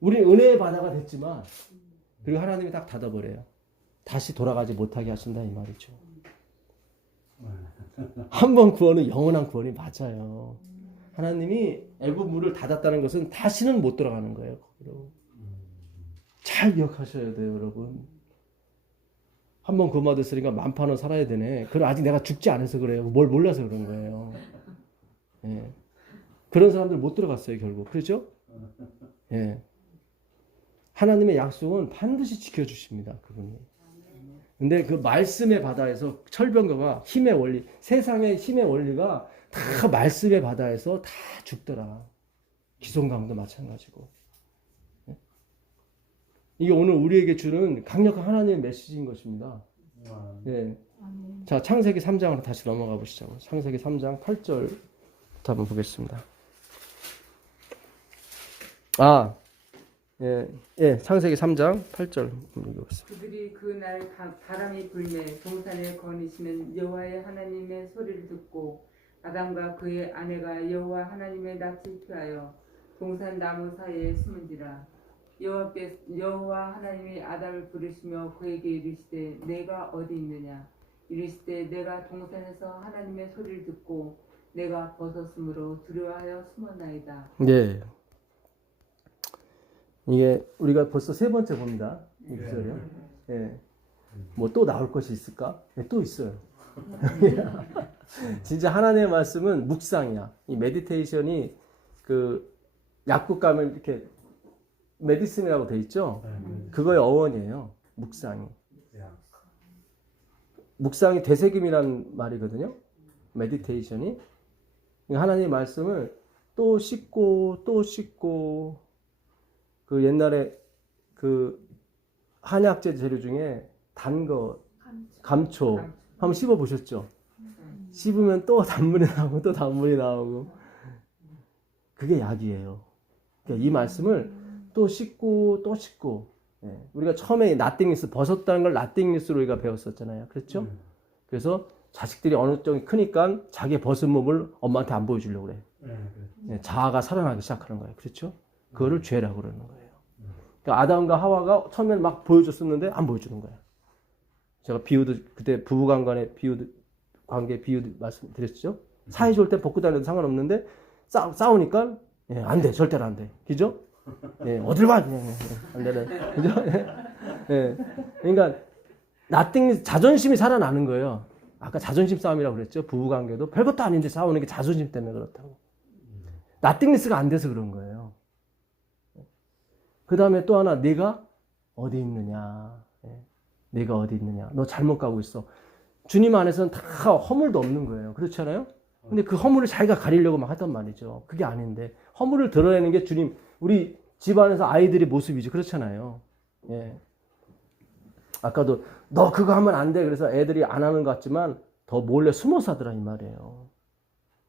우리는 은혜의 바다가 됐지만 그리고 하나님이 딱 닫아버려요. 다시 돌아가지 못하게 하신다 이 말이죠. 한 번 구원은 영원한 구원이 맞아요. 하나님이 애굽 물을 닫았다는 것은 다시는 못 돌아가는 거예요. 거기로. 잘 기억하셔야 돼요, 여러분. 한 번 구원 받았으니까 만판은 살아야 되네. 그걸 아직 내가 죽지 않아서 그래요. 뭘 몰라서 그런 거예요. 예. 그런 사람들 못 들어갔어요, 결국. 그렇죠? 예. 하나님의 약속은 반드시 지켜주십니다, 그분이. 근데 그 말씀의 바다에서 철병거가 힘의 원리, 세상의 힘의 원리가 다 말씀의 바다에서 다 죽더라. 기손강도 마찬가지고. 예? 이게 오늘 우리에게 주는 강력한 하나님의 메시지인 것입니다. 예. 자, 창세기 3장으로 다시 넘어가 보시죠. 창세기 3장 8절부터 한번 보겠습니다. 창세기 3장 8절 읽어보겠습니다. 그들이 그날 바람이 불매 동산에 거니시는 여호와의 하나님의 소리를 듣고 아담과 그의 아내가 여호와 하나님의 낯을 피하여 동산 나무 사이에 숨은지라. 여호와 하나님이 아담을 부르시며 그에게 이르시되 내가 어디 있느냐. 이르시되 내가 동산에서 하나님의 소리를 듣고 내가 벗었으므로 두려워하여 숨었나이다. 네. 이게 우리가 벌써 세 번째 봅니다. 이 구절이요. 예. 뭐 또 나올 것이 있을까? 네, 또 있어요. 진짜 하나님의 말씀은 묵상이야. 이 메디테이션이 그 약국 가면 이렇게 메디슨이라고 돼 있죠. 그거의 어원이에요. 묵상이. 묵상이 되새김이라는 말이거든요. 메디테이션이. 하나님의 말씀을 또 씻고 또 씻고 그 옛날에 그 한약재 재료 중에 단 거 감초 한번 씹어 보셨죠? 씹으면 또 단물이 나오고 또 단물이 나오고 그게 약이에요. 그러니까 이 말씀을 또 씻고 또 씻고 예. 우리가 처음에 나띵니스 벗었다는 걸 나띵니스로 우리가 배웠었잖아요. 그렇죠? 그래서 자식들이 어느 정도 크니까 자기 벗은 몸을 엄마한테 안 보여주려고 그래요. 예, 자아가 살아나기 시작하는 거예요. 그렇죠? 그거를 죄라고 그러는 거예요. 그러니까 아담과 하와가 처음엔 막 보여줬었는데 안 보여주는 거예요. 제가 비유도 그때 부부간간의 관계 비유도 말씀드렸죠. 사이 좋을 때 벗고 다녀도 상관없는데 싸우니까 예, 안 돼. 절대로 안 돼. 그죠? 예, 어딜 봐. 안 되는. 그죠? 예. 그러니까 자존심이 살아나는 거예요. 아까 자존심 싸움이라고 그랬죠. 부부관계도 별것도 아닌데 싸우는 게 자존심 때문에 그렇다고. 나띵니스가 안 돼서 그런 거예요. 그 다음에 또 하나, 네가 어디 있느냐. 네가 어디 있느냐. 너 잘못 가고 있어. 주님 안에서는 다 허물도 없는 거예요. 그렇지 않아요? 근데 그 허물을 자기가 가리려고 막 하단 말이죠. 그게 아닌데. 허물을 드러내는 게 주님, 우리 집안에서 아이들의 모습이죠. 그렇잖아요. 예. 아까도 너 그거 하면 안 돼. 그래서 애들이 안 하는 것 같지만 더 몰래 숨어서 하더라 이 말이에요.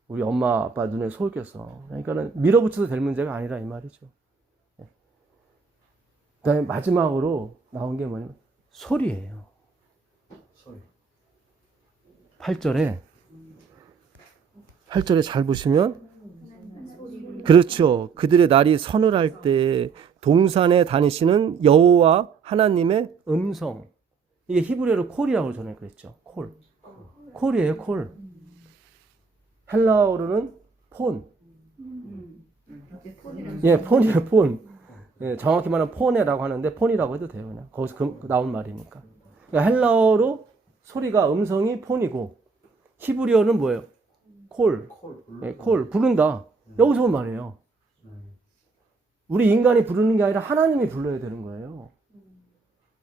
우리 엄마 아빠 눈에 속여서. 그러니까는 밀어붙여도 될 문제가 아니라 이 말이죠. 예. 그다음에 마지막으로 나온 게 뭐냐면 소리예요. 소리. 8절에 잘 보시면 그렇죠. 그들의 날이 서늘할 때 동산에 다니시는 여호와 하나님의 음성. 이게 히브리어로 콜이라고 전에 그랬죠. 콜이에요, 콜. 헬라어로는 폰. 예, 폰이에요, 폰. 예, 정확히 말하면 폰에라고 하는데 폰이라고 해도 돼요, 그냥. 거기서 나온 말이니까. 그러니까 헬라어로 소리가 음성이 폰이고 히브리어는 뭐예요? 콜. 예, 콜. 부른다. 여기서 온 말이에요. 우리 인간이 부르는 게 아니라 하나님이 불러야 되는 거예요.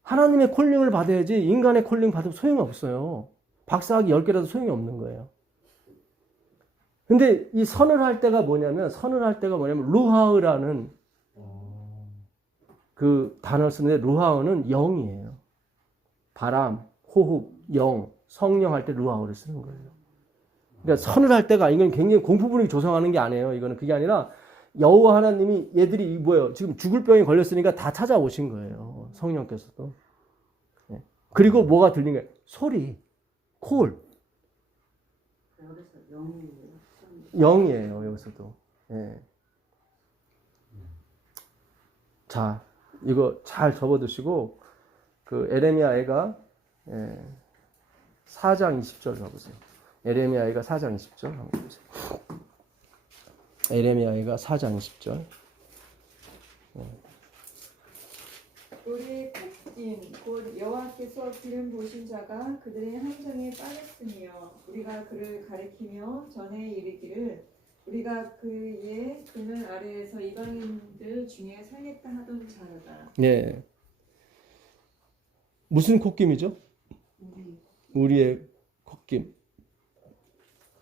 하나님의 콜링을 받아야지 인간의 콜링 받으면 소용이 없어요. 박사학위 10개라도 소용이 없는 거예요. 근데 이 서늘할 때가 뭐냐면 루하흐라는 그 단어를 쓰는데 루하흐는 영이에요. 바람, 호흡, 영, 성령 할 때 루하흐를 쓰는 거예요. 그러니까 서늘할 때가 이건 굉장히 공포 분위기 조성하는 게 아니에요. 이거는 그게 아니라 여호와 하나님이 얘들이 뭐예요? 지금 죽을 병이 걸렸으니까 다 찾아오신 거예요. 성령께서도. 네. 그리고 뭐가 들린 거예요? 소리, 콜. 영이에요. 여기서도. 네. 자, 이거 잘 접어두시고 그 에레미야 애가 4장 20절 가보세요. 에레미야가 4장 20절 한번 보세요. 에레미야가 4장 20절. 우리의 콧짐 곧 여호와께서 기름 부으신 자가 그들의 함정에 빠졌으며 우리가 그를 가리키며 전에 이르기를 우리가 그의 그늘 아래에서 이방인들 중에 살겠다 하던 자로다. 네. 무슨 콧김이죠? 우리의 콧김.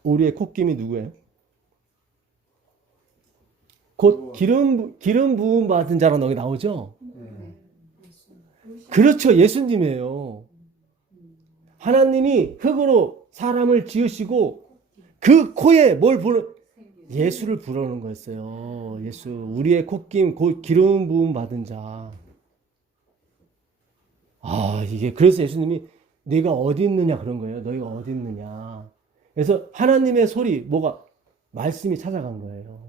우리의 콧김이 누구예요? 곧 기름 부음 받은 자라는 게 나오죠? 그렇죠. 예수님이에요. 하나님이 흙으로 사람을 지으시고 그 코에 예수를 부르는 거였어요. 예수. 우리의 콧김 곧 기름 부음 받은 자. 아, 이게 그래서 예수님이 네가 어디 있느냐 그런 거예요. 너희가 어디 있느냐. 그래서 하나님의 소리 뭐가 말씀이 찾아간 거예요.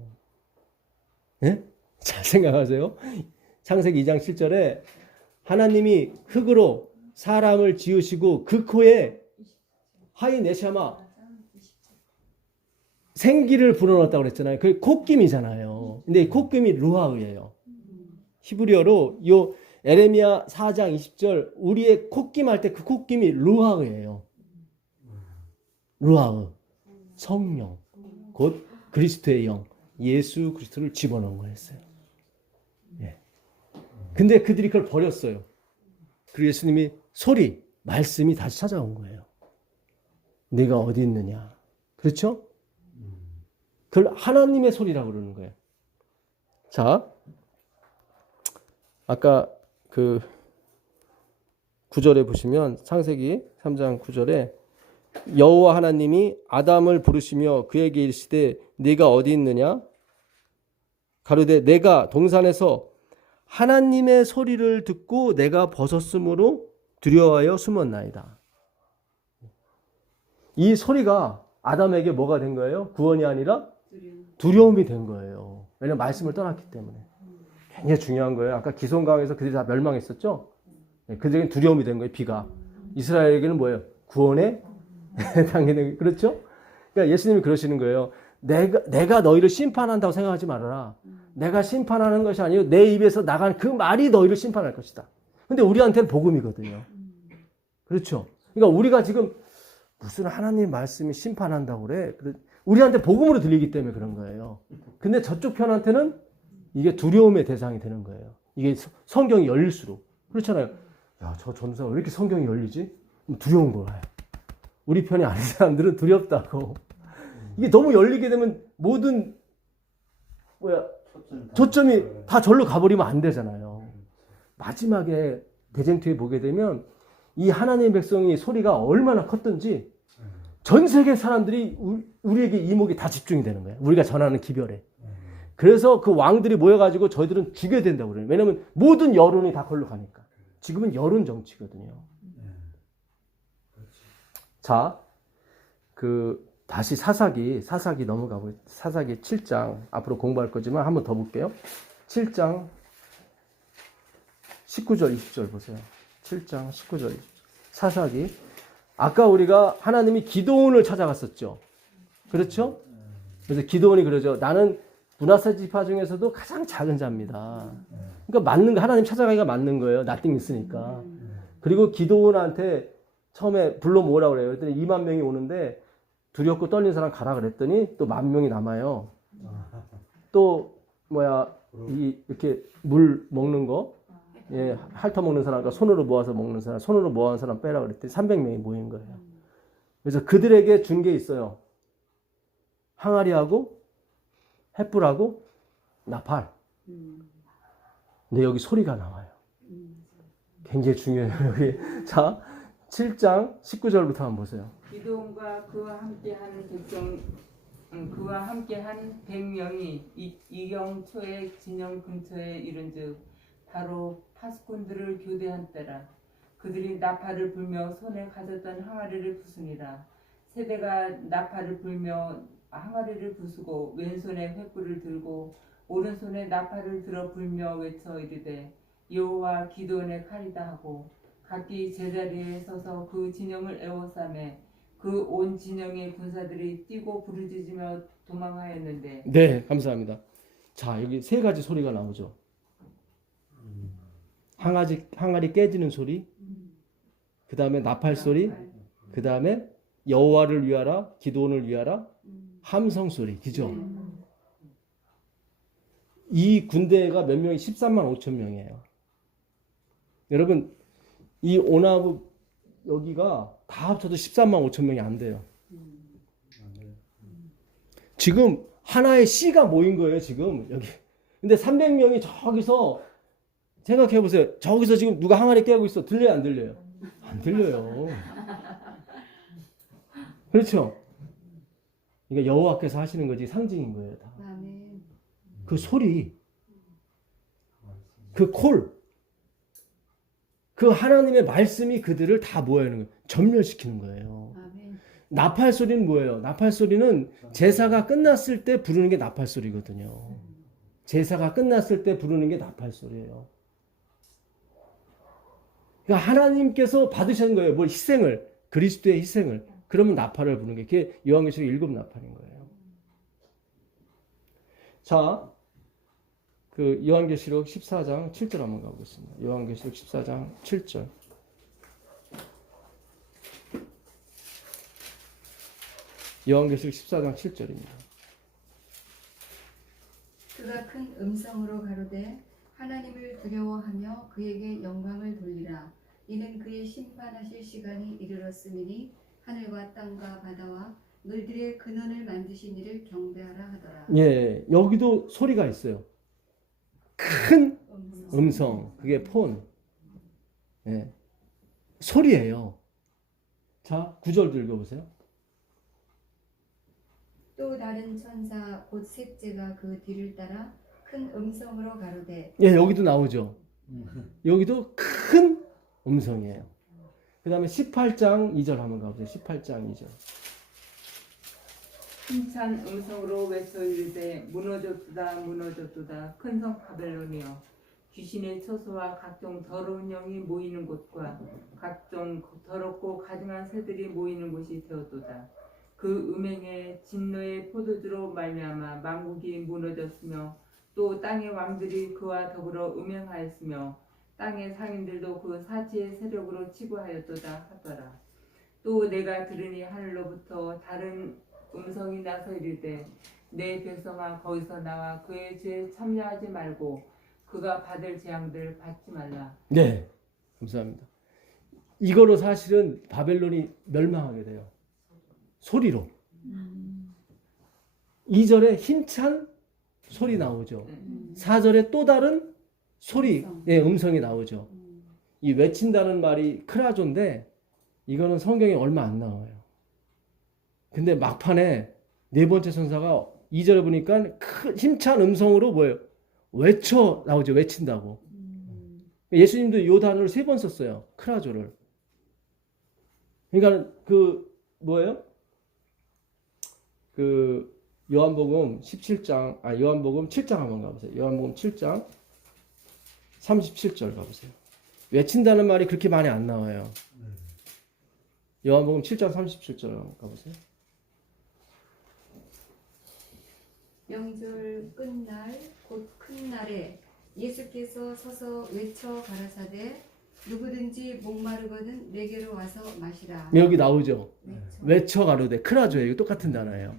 네? 잘 생각하세요. 창세기 2장 7절에 하나님이 흙으로 사람을 지으시고 그 코에 하이 네샤마 생기를 불어넣었다고 그랬잖아요. 그게 콧김이잖아요. 근데 이 콧김이 루하흐예요. 히브리어로 요 에레미야 4장 20절 우리의 콧김 할 때 그 콧김이 루하흐예요. 루하흐 성령 곧 그리스도의 영 예수 그리스도를 집어넣은 거였어요. 예. 근데 그들이 그걸 버렸어요. 그리고 예수님이 소리 말씀이 다시 찾아온 거예요. 네가 어디 있느냐. 그렇죠? 그걸 하나님의 소리라고 그러는 거예요. 자, 아까 그 9절에 보시면 창세기 3장 9절에 여호와 하나님이 아담을 부르시며 그에게 이르시되 네가 어디 있느냐? 가로되 내가 동산에서 하나님의 소리를 듣고 내가 벗었으므로 두려워하여 숨었나이다. 이 소리가 아담에게 뭐가 된 거예요? 구원이 아니라 두려움이 된 거예요. 왜냐하면 말씀을 떠났기 때문에. 굉장히 중요한 거예요. 아까 기손강에서 그들이 다 멸망했었죠? 그들에게는 두려움이 된 거예요. 비가. 이스라엘에게는 뭐예요? 구원에 해당되는, 그렇죠? 그러니까 예수님이 그러시는 거예요. 내가 너희를 심판한다고 생각하지 말아라. 내가 심판하는 것이 아니고 내 입에서 나간 그 말이 너희를 심판할 것이다. 근데 우리한테는 복음이거든요. 그렇죠? 그러니까 우리가 지금 무슨 하나님 말씀이 심판한다고 그래? 우리한테 복음으로 들리기 때문에 그런 거예요. 근데 저쪽 편한테는 이게 두려움의 대상이 되는 거예요. 이게 성경이 열릴수록. 그렇잖아요. 야, 저 전사가 왜 이렇게 성경이 열리지? 두려운 거예요. 우리 편이 아닌 사람들은 두렵다고. 이게 너무 열리게 되면 모든 초점이 다 절로 가버리면 안 되잖아요. 마지막에 대쟁투에 보게 되면 이 하나님의 백성의 소리가 얼마나 컸던지 전 세계 사람들이 우리에게 이목이 다 집중이 되는 거예요. 우리가 전하는 기별에. 그래서 그 왕들이 모여가지고 저희들은 죽여야 된다고 그래요. 왜냐하면 모든 여론이 다 걸로 가니까. 지금은 여론 정치거든요. 자, 다시 사사기 넘어가고, 사사기 7장, 앞으로 공부할 거지만 한번 더 볼게요. 7장 19절, 20절 보세요. 7장 19절, 20절. 사사기. 아까 우리가 하나님이 기드온을 찾아갔었죠. 그렇죠? 그래서 기드온이 그러죠. 나는 므낫세 지파 중에서도 가장 작은 자입니다. 그러니까 맞는 거, 하나님 찾아가기가 맞는 거예요. 나띵 있으니까. 그리고 기드온한테 처음에 불러 모으라고 그래요. 그랬더니 2만 명이 오는데 두렵고 떨린 사람 가라 그랬더니 또 10,000명이 남아요. 또 이렇게 물 먹는 거, 예, 핥아 먹는 사람과 손으로 모아서 먹는 사람, 손으로 모아온 사람 빼라 그랬더니 300명이 모인 거예요. 그래서 그들에게 준 게 있어요. 항아리하고 횃불하고 나팔. 근데 여기 소리가 나와요. 굉장히 중요해요. 여기. 자, 7장 19절부터 한번 보세요. 기드온과 그와 함께한 100명이 이경초의 진영 근처에 이른즉 바로 파수꾼들을 교대한 때라. 그들이 나팔을 불며 손에 가졌던 항아리를 부수니라. 세대가 나팔을 불며 항아리를 부수고 왼손에 횃불을 들고 오른손에 나팔을 들어 불며 외쳐 이르되 여호와 기드온의 칼이다 하고 각기 제자리에 서서 그 진영을 에워싸매 그 온 진영의 군사들이 뛰고 부르짖으며 도망하였는데. 네, 감사합니다. 자, 여기 세 가지 소리가 나오죠. 항아리 깨지는 소리, 그 다음에 나팔 소리, 그 다음에 여호와를 위하라, 기드온을 위하라, 함성 소리, 그죠? 이 군대가 몇 명이 13만 5천 명이에요. 여러분, 이 오나브 여기가 다 합쳐도 13만 5천 명이 안 돼요. 지금 하나의 씨가 모인 거예요, 지금 여기. 근데 300명이 저기서 생각해 보세요. 저기서 지금 누가 항아리 깨고 있어. 들려요, 안 들려요? 안 들려요. 그렇죠? 그러니까 여호와께서 하시는 거지 상징인 거예요, 다. 아멘. 그 소리, 그 콜, 그 하나님의 말씀이 그들을 다 모여하는 거예요. 전멸시키는 거예요. 아멘. 나팔 소리는 뭐예요? 나팔 소리는 제사가 끝났을 때 부르는 게 나팔 소리거든요. 제사가 끝났을 때 부르는 게 나팔 소리예요. 그러니까 하나님께서 받으신 거예요. 뭘 희생을, 그리스도의 희생을. 그러면 나팔을 부르는 게 그게 요한계시록 7 나팔인 거예요. 자, 그 요한계시록 14장 7절 한번 가보겠습니다. 요한계시록 14장 7절. 요한계시록 14장 7절입니다. 그가 큰 음성으로 가로되 하나님을 두려워하며 그에게 영광을 돌리라. 이는 그의 심판하실 시간이 이르렀음이니 하늘과 땅과 바다와 너희들의 근원을 만드신 이를 경배하라 하더라. 예, 여기도 소리가 있어요. 큰 음성, 그게 폰. 예, 소리예요. 자, 9절 읽어보세요. 또 다른 천사 곧 셋째가 그 뒤를 따라 큰 음성으로 가로되 예, 여기도 나오죠. 여기도 큰 음성이에요. 그 다음에 18장 2절 한번 가보세요. 18장 2절. 힘찬 음성으로 외쳐 이르되 무너졌도다 무너졌도다 큰 성 바벨론이여 귀신의 처소와 각종 더러운 영이 모이는 곳과 각종 더럽고 가증한 새들이 모이는 곳이 되었도다. 그 음행에 진노의 포도주로 말미암아 만국이 무너졌으며 또 땅의 왕들이 그와 더불어 음행하였으며 땅의 상인들도 그 사지의 세력으로 치부하였도다 하더라. 또 내가 들으니 하늘로부터 다른 음성이 나서 이르되 내 백성아 거기서 나와 그의 죄에 참여하지 말고 그가 받을 재앙들 받지 말라. 네, 감사합니다. 이거로 사실은 바벨론이 멸망하게 돼요. 소리로. 2절에 힘찬 소리 나오죠. 4절에 또 다른 소리, 음성이 나오죠. 이 외친다는 말이 크라조인데 이거는 성경에 얼마 안 나와요. 근데 막판에 네 번째 천사가 2절에 보니까 힘찬 음성으로 뭐예요? 외쳐 나오죠. 외친다고. 예수님도 이 단어를 3번 썼어요. 크라조를. 그러니까 뭐예요? 요한복음 17장, 요한복음 7장 한번 가보세요. 요한복음 7장 37절 가보세요. 외친다는 말이 그렇게 많이 안 나와요. 요한복음 7장 37절 한번 가보세요. 명절 끝날 곧 큰 날에 예수께서 서서 외쳐 가라사대 누구든지 목마르거든 내게로 와서 마시라. 여기 나오죠. 외쳐. 외쳐 가로되 크라조예요. 이거 똑같은 단어예요.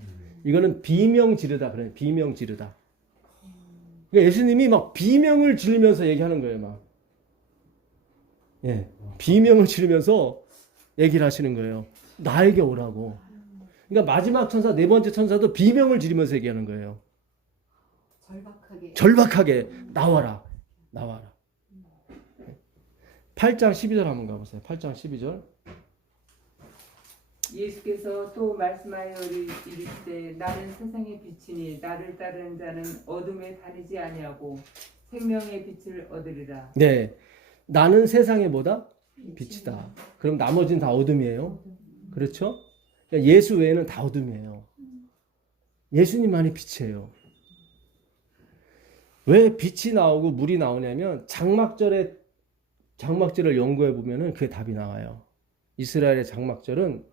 이거는 비명 지르다 그래요. 비명 지르다. 그러니까 예수님이 막 비명을 지르면서 얘기하는 거예요. 막. 예, 비명을 지르면서 얘기를 하시는 거예요. 나에게 오라고. 그러니까 마지막 천사, 네 번째 천사도 비명을 지르면서 얘기하는 거예요. 절박하게 나와라. 나와라. 8장 12절 한번 가보세요. 8장 12절. 예수께서 또 말씀하여 이르시되 나는 세상의 빛이니 나를 따르는 자는 어둠에 다니지 아니하고 생명의 빛을 얻으리라. 네, 나는 세상의 뭐다? 빛이다. 그럼 나머지는 다 어둠이에요. 그렇죠? 그러니까 예수 외에는 다 어둠이에요. 예수님만이 빛이에요. 왜 빛이 나오고 물이 나오냐면 장막절을 연구해 보면은 그게 답이 나와요. 이스라엘의 장막절은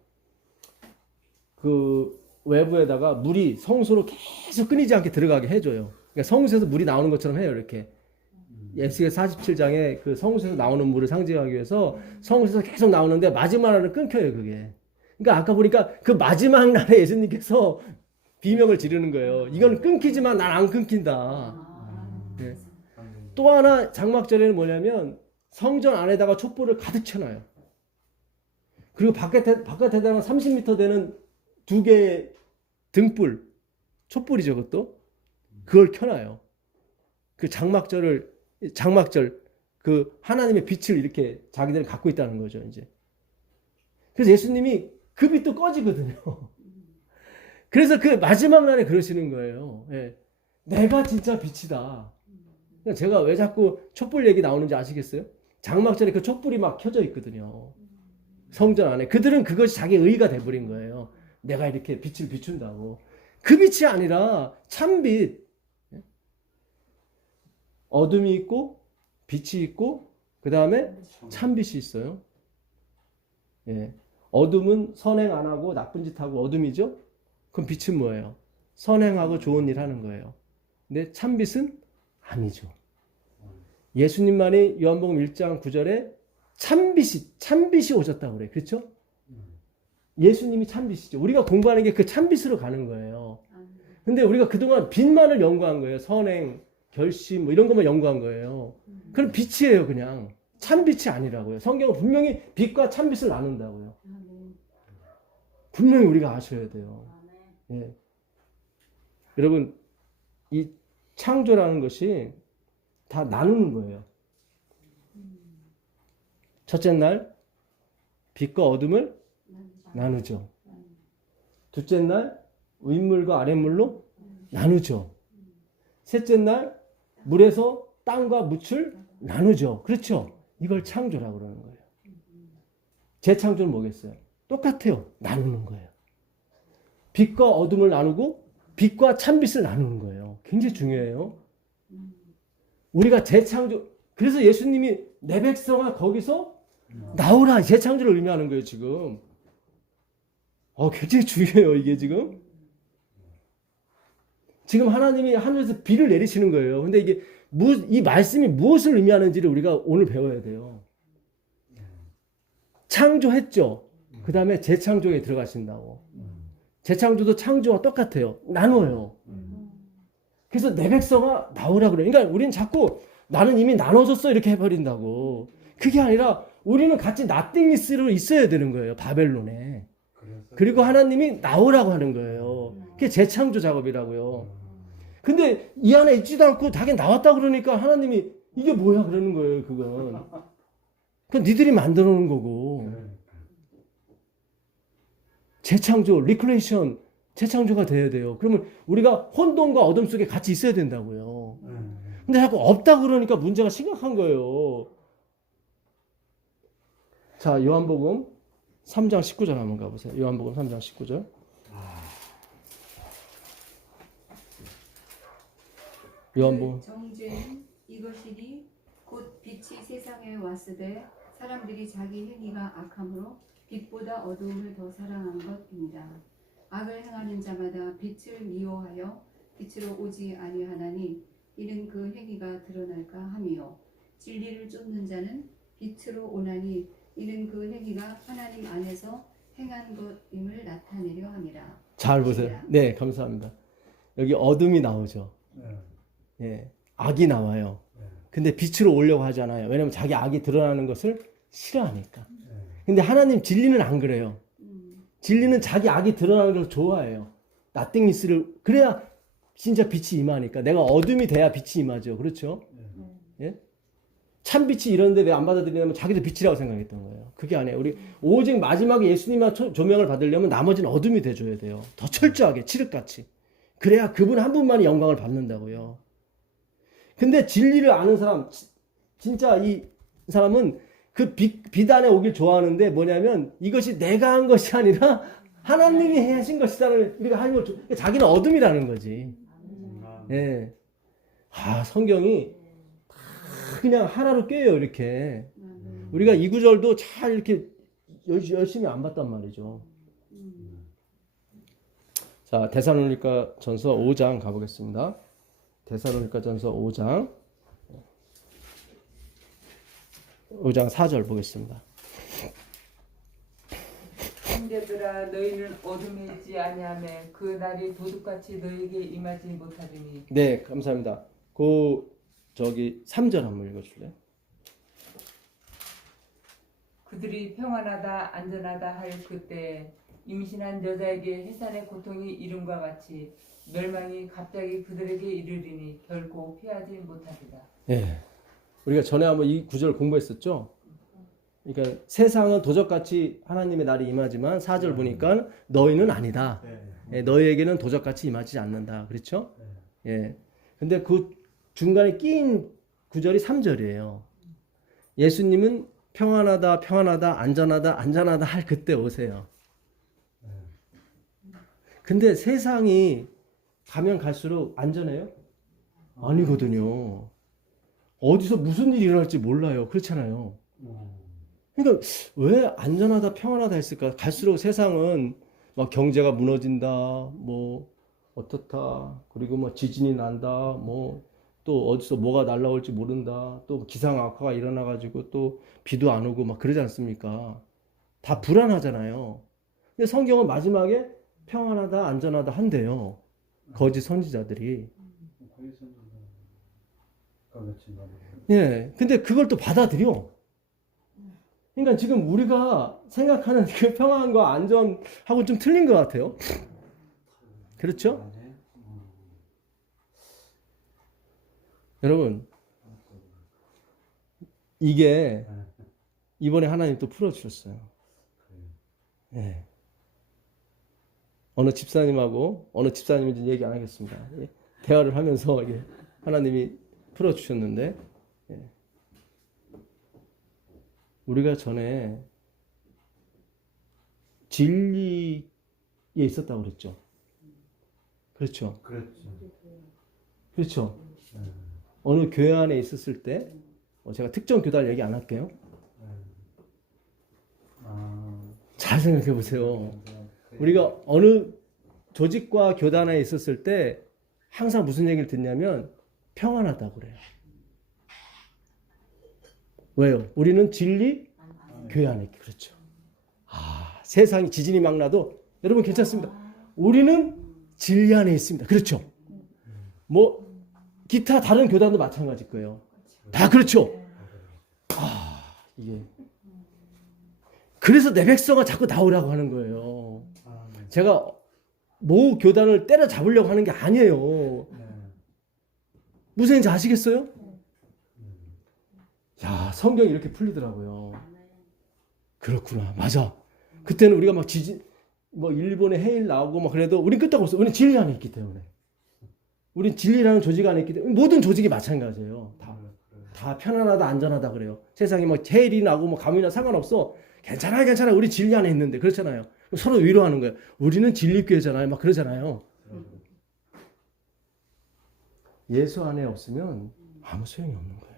그 외부에다가 물이 성소로 계속 끊이지 않게 들어가게 해줘요. 그러니까 성소에서 물이 나오는 것처럼 해요. 이렇게. 에스겔 47장에 그 성소에서 나오는 물을 상징하기 위해서 성소에서 계속 나오는데 마지막 날은 끊겨요. 그게. 그러니까 아까 보니까 그 마지막 날에 예수님께서 비명을 지르는 거예요. 이건 끊기지만 난 안 끊긴다. 네. 또 하나 장막절에는 뭐냐면 성전 안에다가 촛불을 가득 켜놔요. 그리고 바깥에다가 30m 되는 2개의 등불, 촛불이죠, 그것도. 그걸 켜놔요. 그 장막절, 그 하나님의 빛을 이렇게 자기들은 갖고 있다는 거죠, 이제. 그래서 예수님이 그 빛도 꺼지거든요. 그래서 그 마지막 날에 그러시는 거예요. 예. 내가 진짜 빛이다. 제가 왜 자꾸 촛불 얘기 나오는지 아시겠어요? 장막절에 그 촛불이 막 켜져 있거든요. 성전 안에. 그들은 그것이 자기 의의가 돼버린 거예요. 내가 이렇게 빛을 비춘다고. 그 빛이 아니라 참빛. 어둠이 있고 빛이 있고 그 다음에 참빛이 있어요. 예. 어둠은 선행 안 하고 나쁜 짓 하고 어둠이죠. 그럼 빛은 뭐예요? 선행하고 좋은 일 하는 거예요. 근데 참빛은 아니죠. 예수님만이 요한복음 1장 9절에 참빛이 오셨다고 그래요. 그렇죠? 예수님이 참빛이죠. 우리가 공부하는 게 그 참빛으로 가는 거예요. 근데 우리가 그동안 빛만을 연구한 거예요. 선행, 결심 뭐 이런 것만 연구한 거예요. 그럼 빛이에요. 그냥. 참빛이 아니라고요. 성경은 분명히 빛과 참빛을 나눈다고요. 분명히 우리가 아셔야 돼요. 예. 여러분, 이 창조라는 것이 다 나누는 거예요. 첫째 날 빛과 어둠을 나누죠. 둘째 날 윗물과 아랫물로 나누죠. 셋째 날 물에서 땅과 묻을 나누죠. 그렇죠? 이걸 창조라고 그러는 거예요. 재창조는 뭐겠어요? 똑같아요. 나누는 거예요. 빛과 어둠을 나누고 빛과 참빛을 나누는 거예요. 굉장히 중요해요. 우리가 재창조, 그래서 예수님이 내 백성아 거기서 나오라, 재창조를 의미하는 거예요 지금. 굉장히 중요해요 이게 지금. 지금 하나님이 하늘에서 비를 내리시는 거예요. 근데 이게 이 말씀이 무엇을 의미하는지를 우리가 오늘 배워야 돼요. 창조했죠. 그 다음에 재창조에 들어가신다고. 재창조도 창조와 똑같아요. 나눠요. 그래서 내 백성아 나오라 그래요. 그러니까 우리는 자꾸 나는 이미 나눠졌어 이렇게 해버린다고. 그게 아니라 우리는 같이 나띵리스로 있어야 되는 거예요. 바벨론에. 그리고 하나님이 나오라고 하는 거예요. 그게 재창조 작업이라고요. 근데 이 안에 있지도 않고 자기 나왔다 그러니까 하나님이 이게 뭐야 그러는 거예요. 그건. 그건 니들이 만들어 놓은 거고. 재창조, 리크레이션, 재창조가 돼야 돼요. 그러면 우리가 혼돈과 어둠 속에 같이 있어야 된다고요. 근데 자꾸 없다 그러니까 문제가 심각한 거예요. 자, 요한복음 3장 19절 한번 가보세요. 요한복음 3장 19절. 요한복음. 정죄는 이것이니 곧 빛이 세상에 왔으되 사람들이 자기 행위가 악함으로 빛보다 어두움을 더 사랑한 것입니다. 악을 행하는 자마다 빛을 미워하여 빛으로 오지 아니하나니 이는 그 행위가 드러날까 함이요 진리를 쫓는 자는 빛으로 오나니 이는 그 행위가 하나님 안에서 행한 것임을 나타내려 함이라. 잘 보세요. 네, 감사합니다. 여기 어둠이 나오죠. 예, 악이 나와요. 근데 빛으로 오려고 하잖아요. 왜냐면 자기 악이 드러나는 것을 싫어하니까. 근데 하나님 진리는 안 그래요. 진리는 자기 악이 드러나는 걸 좋아해요. 나띵리스를 그래야 진짜 빛이 임하니까. 내가 어둠이 돼야 빛이 임하죠. 그렇죠? 예? 참 빛이 이런데 왜 안 받아들이냐면 자기도 빛이라고 생각했던 거예요. 그게 아니에요. 우리 오직 마지막에 예수님만 조명을 받으려면 나머지는 어둠이 돼줘야 돼요. 더 철저하게 칠흑같이. 그래야 그분 한 분만이 영광을 받는다고요. 근데 진리를 아는 사람, 진짜 이 사람은 그 빛 안에 오길 좋아하는데 뭐냐면 이것이 내가 한 것이 아니라 하나님이 하신 것이다를 우리가 하는 걸 자기는 어둠이라는 거지. 예. 성경이 다 그냥 하나로 꿰요 이렇게. 우리가 이 구절도 잘 이렇게 열심히 안 봤단 말이죠. 자, 데살로니가 전서 5장 가보겠습니다. 데살로니가 전서 5장 4절 보겠습니다. 형제들아 너희는 어둠에 있지 아니하며 그 날이 도둑같이 너희에게 임하지 못하리니. 네, 감사합니다. 저기 3절 한번 읽어줄래요? 그들이 평안하다 안전하다 할 그때 임신한 여자에게 해산의 고통이 이름과 같이 멸망이 갑자기 그들에게 이르리니 결코 피하지 못하리라. 네. 우리가 전에 한번 이 구절 공부했었죠? 그러니까 세상은 도적같이 하나님의 날이 임하지만 4절 보니까 너희는 아니다. 너희에게는 도적같이 임하지 않는다. 그렇죠? 예. 근데 그 중간에 끼인 구절이 3절이에요. 예수님은 평안하다, 평안하다, 안전하다, 안전하다 할 그때 오세요. 근데 세상이 가면 갈수록 안전해요? 아니거든요. 어디서 무슨 일이 일어날지 몰라요. 그렇잖아요. 그러니까 왜 안전하다, 평안하다 했을까? 갈수록 세상은 막 경제가 무너진다, 뭐 어떻다, 그리고 뭐 지진이 난다, 뭐 또 어디서 뭐가 날라올지 모른다, 또 기상 악화가 일어나가지고 또 비도 안 오고 막 그러지 않습니까? 다 불안하잖아요. 근데 성경은 마지막에 평안하다, 안전하다 한대요. 거짓 선지자들이. 예, 근데 그걸 또 받아들여. 그러니까 지금 우리가 생각하는 그 평안과 안전하고 좀 틀린 것 같아요. 그렇죠? 여러분, 이게 이번에 하나님 또 풀어주셨어요. 예. 어느 집사님인지 얘기 안 하겠습니다. 대화를 하면서 이게 하나님이 풀어주셨는데, 예. 우리가 전에 진리에 있었다고 그랬죠. 그렇죠. 그랬죠. 그렇죠. 네. 어느 교회 안에 있었을 때, 제가 특정 교단을 얘기 안 할게요. 네. 아, 잘 생각해 보세요. 우리가 어느 조직과 교단에 있었을 때 항상 무슨 얘기를 듣냐면 평안하다고 그래요. 왜요? 우리는 진리 교회 안에 있기. 그렇죠. 세상이 지진이 막 나도 여러분 괜찮습니다. 우리는 진리 안에 있습니다. 그렇죠. 뭐 기타 다른 교단도 마찬가지일 거예요. 다 그렇죠. 이게 그래서 내 백성아 자꾸 나오라고 하는 거예요. 네. 제가 모 교단을 때려잡으려고 하는 게 아니에요. 네. 무슨 얘기인지 아시겠어요? 야, 성경이 이렇게 풀리더라고요. 그렇구나. 맞아. 그때는 우리가 막 지진, 뭐 일본에 해일 나오고 막 그래도 우린 끄떡 없어. 우린 진리 안에 있기 때문에. 우린 진리라는 조직 안에 있기 때문에 모든 조직이 마찬가지예요. 다 편안하다, 안전하다 그래요. 세상에 뭐 해일이 나고 뭐 가뭄이나 상관없어. 괜찮아, 괜찮아. 우리 진리 안에 있는데. 그렇잖아요. 서로 위로하는 거예요. 우리는 진리교회잖아요. 막 그러잖아요. 예수 안에 없으면 아무 소용이 없는 거예요.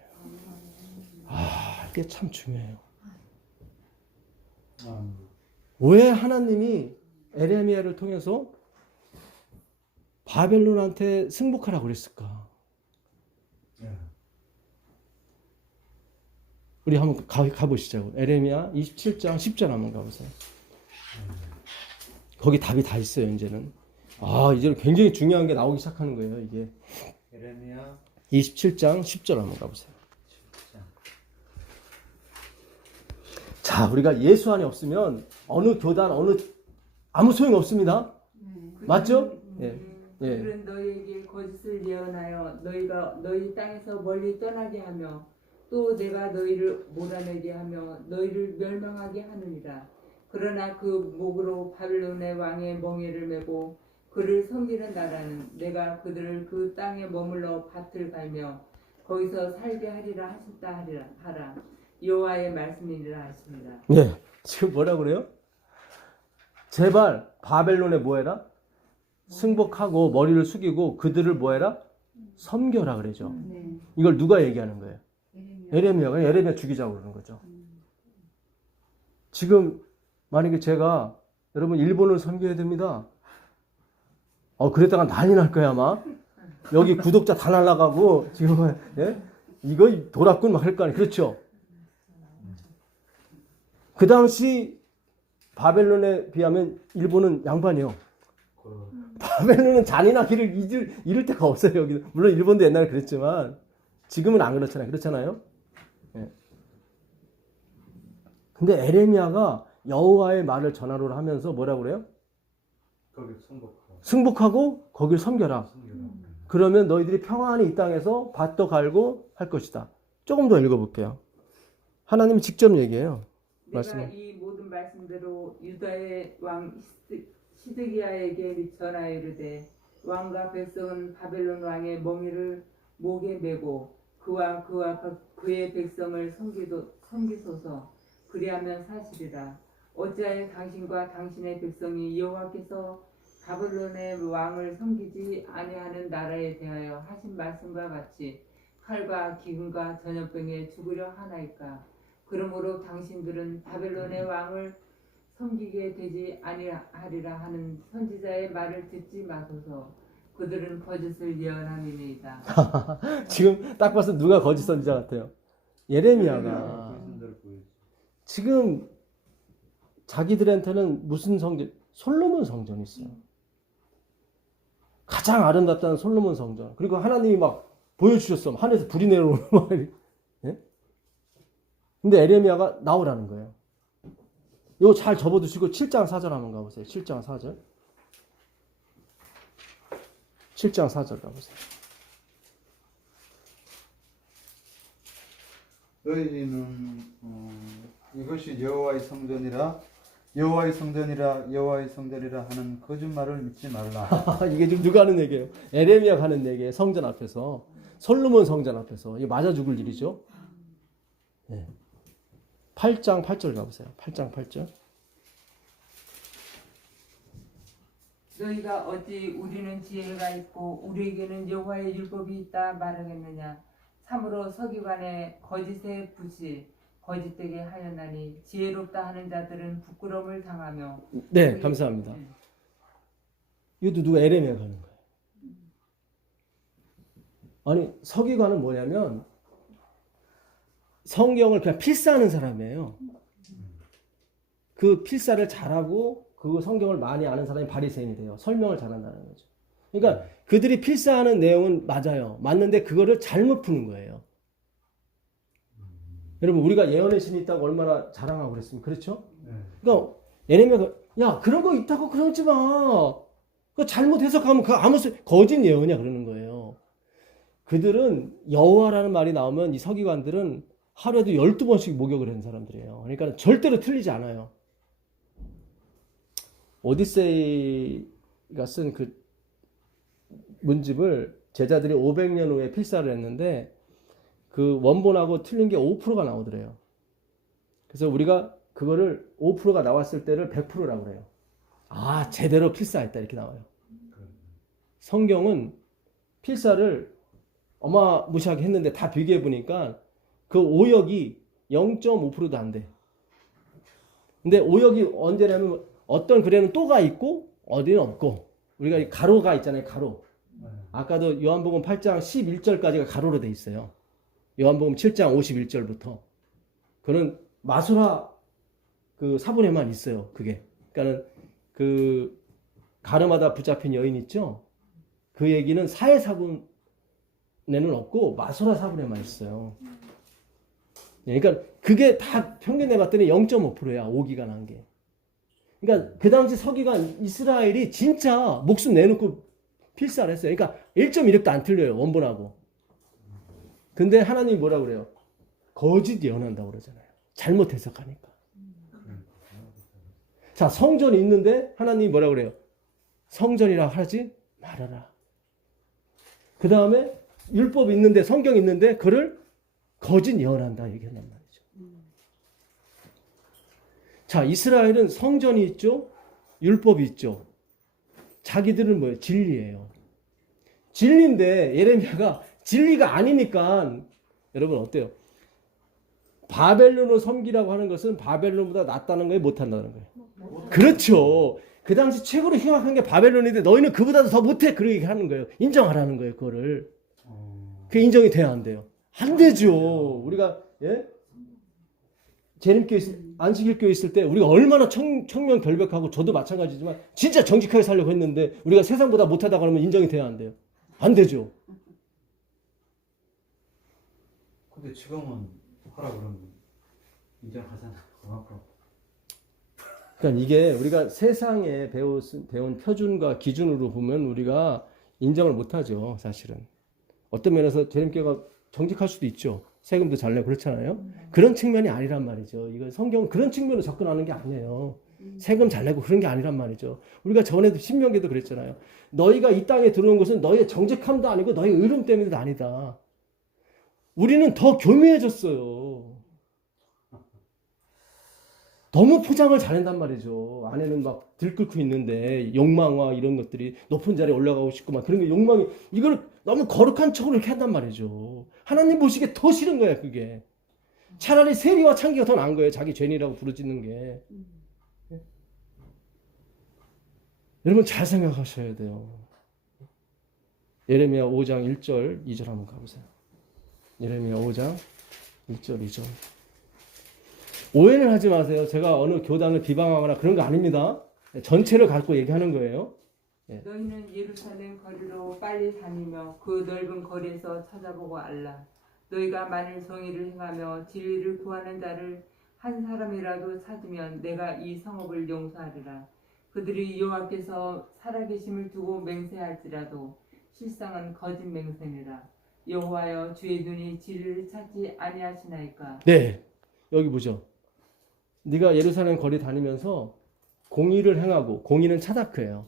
이게 참 중요해요. 왜 하나님이 에레미야를 통해서 바벨론한테 승복하라고 그랬을까? 우리 한번 가보시죠. 에레미야 27장 10절 한번 가보세요. 거기 답이 다 있어요. 이제는. 이제 굉장히 중요한 게 나오기 시작하는 거예요. 이게 에레미야 27장 10절 한번 가보세요. 자, 우리가 예수 안에 없으면 어느 교단, 아무 소용 없습니다. 맞죠? 예. 예. 그들은 너희에게 거짓을 예언하여 너희가 너희 땅에서 멀리 떠나게 하며 또 내가 너희를 몰아내게 하며 너희를 멸망하게 하느니라. 그러나 그 목으로 바벨론의 왕의 멍에를 메고 그를 섬기는 나라는 내가 그들을 그 땅에 머물러 밭을 갈며 거기서 살게 하리라 하셨다 하라. 여호와의 말씀이니라 하십니다. 네, 지금 뭐라 그래요? 제발 바벨론에 뭐해라? 승복하고 머리를 숙이고 그들을 뭐해라? 섬겨라 그러죠. 네. 이걸 누가 얘기하는 거예요? 에레미야 죽이자고 그러는 거죠. 지금 만약에 제가 여러분 일본을 섬겨야 됩니다. 그랬다가 난리 날 거야 아마. 여기 구독자 다 날라가고 지금 예? 이거 돌았군 막 할 거 아니에요. 그렇죠? 그 당시 바벨론에 비하면 일본은 양반이요. 바벨론은 잔인하기를 잃을 데가 없어요. 여기 물론 일본도 옛날에 그랬지만 지금은 안 그렇잖아요. 그렇잖아요. 예. 근데 에레미야가 여호와의 말을 전하로 하면서 뭐라고 그래요? 거기 승복하고 거길 섬겨라. 그러면 너희들이 평안히 이 땅에서 밭도 갈고 할 것이다. 조금 더 읽어볼게요. 하나님이 직접 얘기해요. 내가 말씀을. 이 모든 말씀대로 유다의 왕 시드기야에게 전하여 이르되 왕과 백성은 바벨론 왕의 멍에를 목에 메고 그와 그의 백성을 섬기소서. 그리하면 사실이라. 어찌하여 당신과 당신의 백성이 여호와께서 바벨론의 왕을 섬기지 아니하는 나라에 대하여 하신 말씀과 같이 칼과 기근과 전염병에 죽으려 하나이까. 그러므로 당신들은 바벨론의 왕을 섬기게 되지 아니하리라 하는 선지자의 말을 듣지 마소서. 그들은 거짓을 예언함이니이다. 지금 딱 봐서 누가 거짓 선지자 같아요? 예레미야가. 지금 자기들한테는 무슨 성전? 솔로몬 성전이 있어요. 가장 아름답다는 솔로몬 성전. 그리고 하나님이 막 보여주셨어. 하늘에서 불이 내려오는 막. 예? 근데 에레미야가 나오라는 거예요. 이거 잘 접어두시고 7장 4절 한번 가보세요. 7장 4절. 7장 4절 가보세요. 너희는 이것이 여호와의 성전이라 여호와의 성전이라 여호와의 성전이라 하는 거짓말을 믿지 말라. 이게 지금 누가 하는 얘기예요? 에레미야가 하는 얘기예요. 성전 앞에서. 솔로몬 성전 앞에서. 이거 맞아 죽을 일이죠. 예. 8장 8절 가보세요. 8장 8절. 너희가 어찌 우리는 지혜가 있고 우리에게는 여호와의 율법이 있다 말하겠느냐. 참으로 서기관의 거짓의 붓이 거짓되게 하였나니 지혜롭다 하는 자들은 부끄러움을 당하며. 네, 감사합니다. 이것도 누가 에레미야가 하는 거예요. 아니, 서기관은 뭐냐면 성경을 그냥 필사하는 사람이에요. 그 필사를 잘하고 그 성경을 많이 아는 사람이 바리새인이 돼요. 설명을 잘한다는 거죠. 그러니까 그들이 필사하는 내용은 맞아요. 맞는데 그거를 잘못 푸는 거예요. 여러분, 우리가 예언의 신이 있다고 얼마나 자랑하고 그랬습니까? 그렇죠? 그러니까 예레미야가 야, 그런 거 있다고 그러지 마. 그거 잘못 해석하면 그거 아무 거짓 예언이야 그러는 거예요. 그들은 여호와라는 말이 나오면 이 서기관들은 하루에도 12번씩 목욕을 하는 사람들이에요. 그러니까 절대로 틀리지 않아요. 오디세이가 쓴 그 문집을 제자들이 500년 후에 필사를 했는데 그 원본하고 틀린 게 5%가 나오더래요. 그래서 우리가 그거를 5%가 나왔을 때를 100%라고 그래요. 아, 제대로 필사했다 이렇게 나와요. 성경은 필사를 어마무시하게 했는데 다 비교해 보니까 그 오역이 0.5%도 안 돼. 근데 오역이 언제냐면 어떤 글에는 또가 있고 어디는 없고, 우리가 가로가 있잖아요. 가로. 아까도 요한복음 8장 11절까지가 가로로 돼 있어요. 요한복음 7장 51절부터. 그는 마수라 그 사본에만 있어요. 그게. 그러니까는 그 가르마다 붙잡힌 여인 있죠? 그 얘기는 사회 사본에는 없고 마수라 사본에만 있어요. 그러니까 그게 다 평균 내봤더니 0.5%야. 오기가 난 게. 그러니까 그 당시 서기관 이스라엘이 진짜 목숨 내놓고 필사를 했어요. 그러니까 1.1획도 안 틀려요. 원본하고. 근데 하나님이 뭐라고 그래요? 거짓 예언한다고 그러잖아요. 잘못 해석하니까. 자, 성전이 있는데 하나님이 뭐라고 그래요? 성전이라 하지 말아라. 그 다음에 율법이 있는데, 성경이 있는데 그를 거짓 예언한다 얘기한단 말이죠. 자, 이스라엘은 성전이 있죠. 율법이 있죠. 자기들은 뭐예요? 진리예요. 진리인데 예레미야가 진리가 아니니까 여러분 어때요? 바벨론을 섬기라고 하는 것은 바벨론보다 낫다는 거예요? 못한다는 거예요? 그렇죠. 그 당시 최고로 흉악한 게 바벨론인데 너희는 그보다도 더 못해. 그렇게 하는 거예요. 인정하라는 거예요. 그거를. 그게 인정이 돼야 안 돼요. 안 되죠. 우리가 재림교회 안식일교회 있을 때 우리가 얼마나 청명 결백하고, 저도 마찬가지지만 진짜 정직하게 살려고 했는데 우리가 세상보다 못하다 그러면 인정이 돼야 안 돼요. 안 되죠. 근데 지금은 하라 그러면 인정하잖아. 그만큼. 그러니까 이게 우리가 세상에 배운 표준과 기준으로 보면 우리가 인정을 못하죠. 사실은. 어떤 면에서 재림교회가 정직할 수도 있죠. 세금도 잘 내고 그렇잖아요. 그런 측면이 아니란 말이죠. 이거 성경은 그런 측면으로 접근하는 게 아니에요. 세금 잘 내고 그런 게 아니란 말이죠. 우리가 전에도 신명기도 그랬잖아요. 너희가 이 땅에 들어온 것은 너희의 정직함도 아니고 너희의 의로움 때문에도 아니다. 우리는 더 교묘해졌어요. 너무 포장을 잘한단 말이죠. 안에는 막 들끓고 있는데 욕망과 이런 것들이 높은 자리에 올라가고 싶고 막 그런 게 욕망이, 이걸 너무 거룩한 척으로 이렇게 한단 말이죠. 하나님 보시기에 더 싫은 거야 그게. 차라리 세리와 창기가 더 나은 거예요. 자기 죄인이라고 부르짖는 게. 여러분 잘 생각하셔야 돼요. 예레미야 5장 1절 2절 한번 가보세요. 예레미야 5장 1절 2절. 오해는 하지 마세요. 제가 어느 교단을 비방하거나 그런 거 아닙니다. 전체를 갖고 얘기하는 거예요. 너희는 예루살렘 거리로 빨리 다니며 그 넓은 거리에서 찾아보고 알라. 너희가 만일 성의를 행하며 진리를 구하는 자를 한 사람이라도 찾으면 내가 이 성읍을 용서하리라. 그들이 여호와께서 살아계심을 두고 맹세할지라도 실상은 거짓 맹세니라. 여호와여, 주의 눈이 진리를 찾지 아니하시나이까. 네, 여기 보죠. 네가 예루살렘 거리 다니면서 공의를 행하고, 공의는 차다크예요.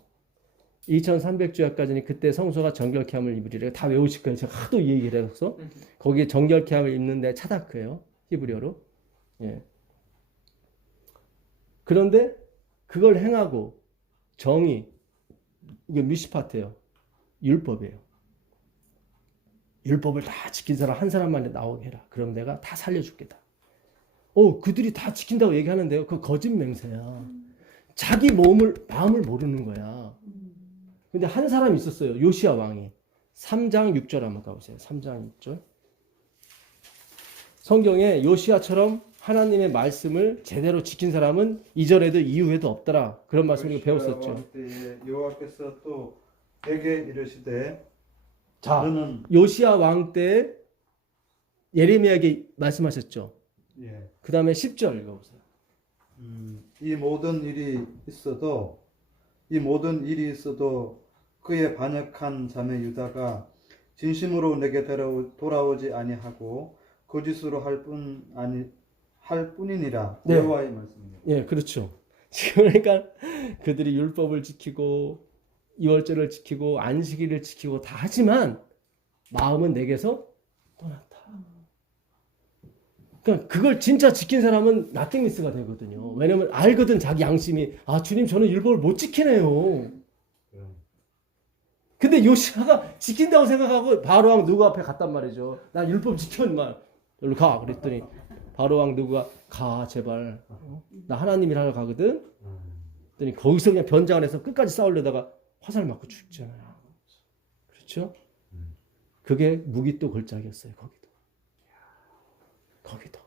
2300주야까지는 그때 성소가 정결케 함을 입으리라. 다 외우실 거예요. 제가 하도 이 얘기를 해서 거기에 정결케 함을 입는데 차다크예요. 히브리어로. 예. 그런데 그걸 행하고 정의, 이게 미시파트예요. 율법이에요. 율법을 다 지킨 사람 한 사람만 나오게 해라. 그럼 내가 다 살려줄게다. 그들이 다 지킨다고 얘기하는데요. 그 거짓 맹세야. 자기 마음을 모르는 거야. 근데 한 사람이 있었어요. 요시야 왕이. 3장 6절 한번 가보세요. 3장 6절. 성경에 요시야처럼 하나님의 말씀을 제대로 지킨 사람은 이전에도 이후에도 없더라. 그런 말씀을 우리가 배웠었죠. 때에 여호와께서 또 내게 이르시되 자, 너는 요시야 왕 때 예레미야에게 말씀하셨죠. 예. 그 다음에 10절 읽어보세요. 이 모든 일이 있어도 그의 반역한 자매 유다가 진심으로 내게 돌아오지 아니하고 거짓으로 할 뿐이니라. 네. 여호와의 말씀입니다. 예, 그렇죠. 지금 그러니까 그들이 율법을 지키고 이월절을 지키고 안식일을 지키고 다 하지만 마음은 내게서 떠났다. 그러니까 그걸 진짜 지킨 사람은 나띵미스가 되거든요. 왜냐면 알거든 자기 양심이 주님 저는 율법을 못 지키네요. 근데 요시아가 지킨다고 생각하고 바로왕 누구 앞에 갔단 말이죠. 나 율법 지켜 인마. 여기로 가. 그랬더니 바로왕 누구가 가 제발. 나 하나님이라 가거든. 그랬더니 거기서 그냥 변장을 해서 끝까지 싸우려다가 화살 맞고 죽잖아요. 그렇죠? 그게 무기또 걸작이었어요. 거기도.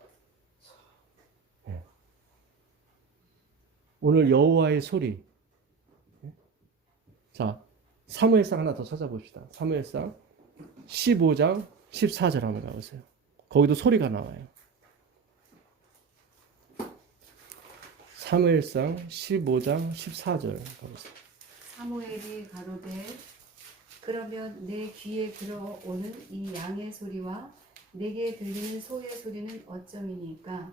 네. 오늘 여호와의 소리. 자, 사무엘상 하나 더 찾아봅시다. 사무엘상 15장 14절 한번 가보세요. 거기도 소리가 나와요. 사무엘상 15장 14절 가보세요. 사무엘이 가로되 그러면 내 귀에 들어오는 이 양의 소리와 내게 들리는 소의 소리는 어쩌미니까?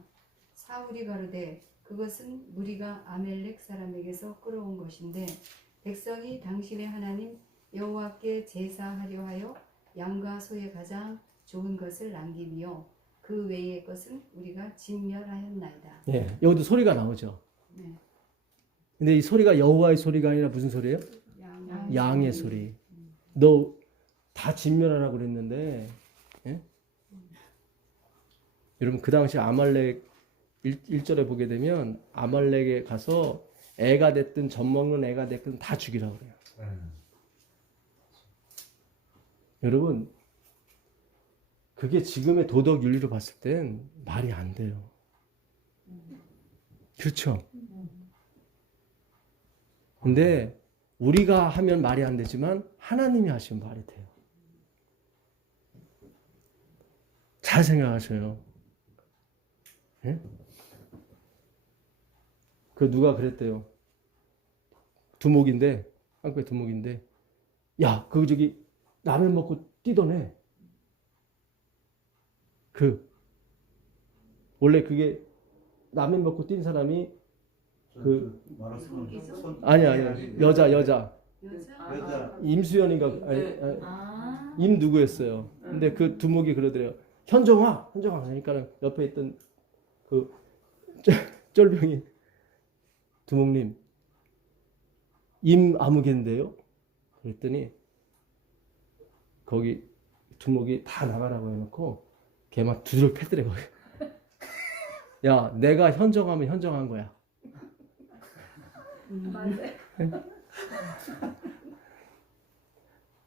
사울이 가로되 그것은 무리가 아멜렉 사람에게서 끌어온 것인데 백성이 당신의 하나님 여호와께 제사하려 하여 양과 소의 가장 좋은 것을 남기며 그 외의 것은 우리가 진멸하였나이다. 예, 여기도 소리가 나오죠. 네. 근데 이 소리가 여호와의 소리가 아니라 무슨 소리예요? 양의 소리. 너 다 진멸하라고 그랬는데, 예? 여러분 그 당시 아말렉 1절에 보게 되면 아말렉에 가서 애가 됐든 젖먹는 애가 됐든 다 죽이라고 그래요. 여러분 그게 지금의 도덕 윤리로 봤을 땐 말이 안 돼요. 그렇죠? 근데 우리가 하면 말이 안 되지만 하나님이 하시면 말이 돼요. 잘 생각하셔요. 예? 그 누가 그랬대요. 두목인데 한국의 두목인데 야, 그 저기 라면 먹고 뛰던 애. 원래 그게 라면 먹고 뛴 사람이 아니 여자 임수연인가 임 누구였어요. 근데 그 두목이 그러더래요. 현정아 그러니까 옆에 있던 그 쫄병이 두목님 임 아무개인데요. 그랬더니 거기 두목이 다 나가라고 해놓고 걔 막 두드려 패더래. 야, 내가 현정하면 현정한 거야.